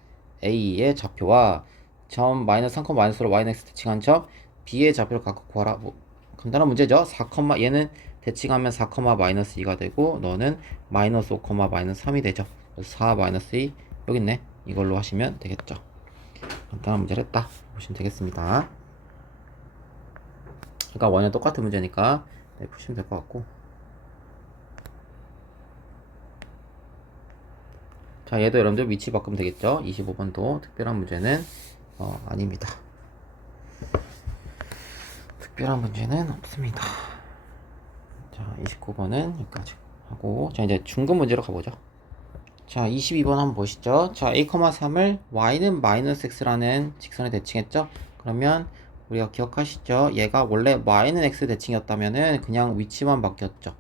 A의 좌표와 점 마이너스 3, 마이너스로 y는 x 대칭한 점 B의 좌표를 각각 구하라. 뭐 간단한 문제죠. 4, 얘는 대칭하면 4, 마이너스 2가 되고 너는 마이너스 5, 마이너스 3이 되죠. 4 마이너스 2 여기 있네. 이걸로 하시면 되겠죠. 간단한 문제를 했다 보시면 되겠습니다. 그러니까 원은 똑같은 문제니까 네, 푸시면 될 것 같고, 자, 얘도 여러분들 위치 바꾸면 되겠죠. 25번도 특별한 문제는 아닙니다. 특별한 문제는 없습니다. 자, 29번은 여기까지 하고, 자, 이제 중급 문제로 가보죠. 자, 22번 한번 보시죠. 자, a, 3을 y는 마이너스 x라는 직선에 대칭했죠. 그러면 우리가 기억하시죠? 얘가 원래 y는 x 대칭이었다면은 그냥 위치만 바뀌었죠.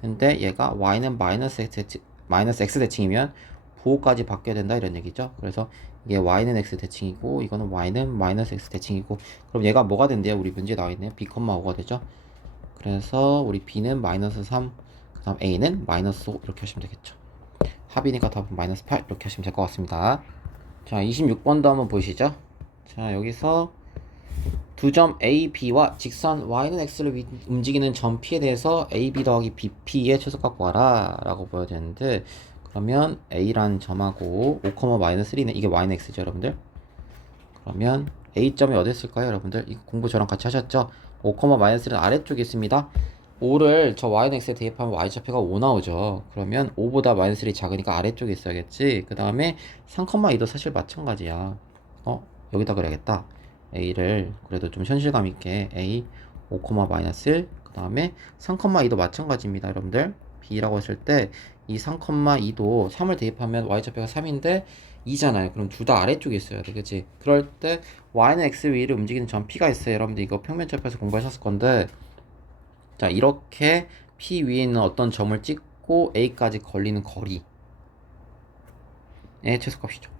근데 얘가 y는 마이너스 x 대칭이면 부호까지 바뀌어야 된다 이런 얘기죠. 그래서 이게 y는 x 대칭이고 이거는 y는 마이너스 x 대칭이고, 그럼 얘가 뭐가 된대요? 우리 문제에 나와 있네요. b, 5가 되죠. 그래서 우리 b는 마이너스 3, 그 다음 a는 마이너스 5 이렇게 하시면 되겠죠. 합이니까 답은 마이너스 8 이렇게 하시면 될 것 같습니다. 자, 26번도 한번 보시죠. 자, 여기서 두 점 A, B와 직선 Y는 X를 움직이는 점 P에 대해서 AB 더하기 BP의 최소값 구하라 라고 보여야 되는데, 그러면 A란 점하고 5,-3는 이게 Y는 X죠 여러분들. 그러면 A점이 어디 있을까요 여러분들? 이거 공부 저랑 같이 하셨죠? 5,-3는 아래쪽에 있습니다. 5를 저 Y는 X에 대입하면 Y좌표가 5 나오죠. 그러면 5보다 -3이 작으니까 아래쪽에 있어야겠지. 그 다음에 3,2도 사실 마찬가지야. 여기다 그래야겠다. A를 그래도 좀 현실감 있게 A 5, -1, 그 다음에 3,2도 마찬가지입니다 여러분들. B라고 했을 때 이 3,2도 3을 대입하면 Y좌표가 3인데 2잖아요. 그럼 둘 다 아래쪽에 있어야 돼, 그치? 그럴 때 Y는 X 위를 움직이는 점 P가 있어요. 여러분들 이거 평면좌표에서 공부하셨을 건데, 자 이렇게 P 위에 있는 어떤 점을 찍고 A까지 걸리는 거리의 최소값이죠.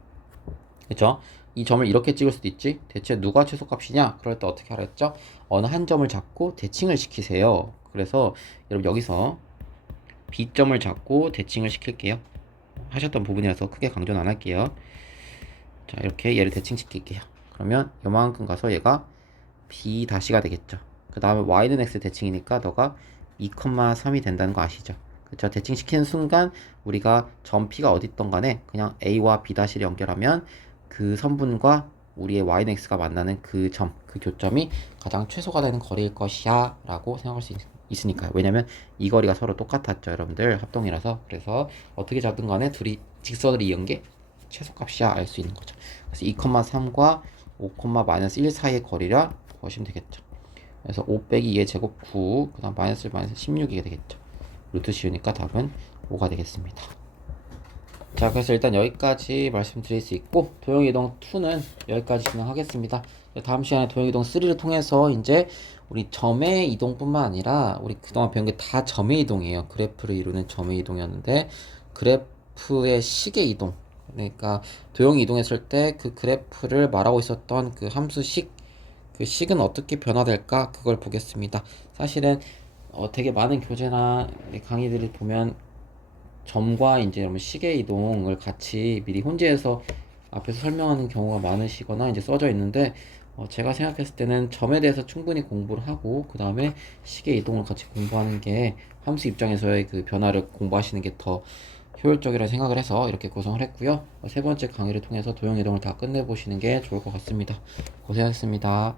그쵸? 이 점을 이렇게 찍을 수도 있지. 대체 누가 최소값이냐? 그럴 때 어떻게 하라 했죠? 어느 한 점을 잡고 대칭을 시키세요. 그래서 여러분 여기서 B점을 잡고 대칭을 시킬게요. 하셨던 부분이라서 크게 강조는 안 할게요. 자 이렇게 얘를 대칭시킬게요. 그러면 요만큼 가서 얘가 B-가 되겠죠. 그 다음에 Y는 X 대칭이니까 너가 2,3이 된다는 거 아시죠? 그쵸? 대칭시키는 순간 우리가 점 P가 어디 있던 간에 그냥 A와 B-를 연결하면 그 선분과 우리의 Y는 X가 만나는 그 점, 그 교점이 가장 최소가 되는 거리일 것이야 라고 생각할 수 있으니까요. 왜냐면 이 거리가 서로 똑같았죠 여러분들. 합동이라서. 그래서 어떻게 잡든 간에 둘이 직선을 이은 게 최소값이야 알 수 있는 거죠. 그래서 2,3과 5,-1 사이의 거리라 보시면 되겠죠. 그래서 5 빼기 2의 제곱 9, 그 다음 마이너스 16이게 되겠죠. 루트 씌우니까 답은 5가 되겠습니다. 자, 그래서 일단 여기까지 말씀드릴 수 있고, 도형이동 2는 여기까지 진행하겠습니다. 다음 시간에 도형이동 3를 통해서 이제 우리 점의 이동뿐만 아니라 우리 그동안 배운 게 다 점의 이동이에요. 그래프를 이루는 점의 이동이었는데, 그래프의 식의 이동, 그러니까 도형이 이동했을 때 그 그래프를 말하고 있었던 그 함수식, 그 식은 어떻게 변화될까 그걸 보겠습니다. 사실은 되게 많은 교재나 강의들을 보면 점과 이제 여러분 식의 이동을 같이 미리 혼재해서 앞에서 설명하는 경우가 많으시거나 이제 써져 있는데, 제가 생각했을 때는 점에 대해서 충분히 공부를 하고 그 다음에 식의 이동을 같이 공부하는 게 함수 입장에서의 그 변화를 공부하시는 게 더 효율적이라 생각을 해서 이렇게 구성을 했고요. 세 번째 강의를 통해서 도형 이동을 다 끝내보시는 게 좋을 것 같습니다. 고생하셨습니다.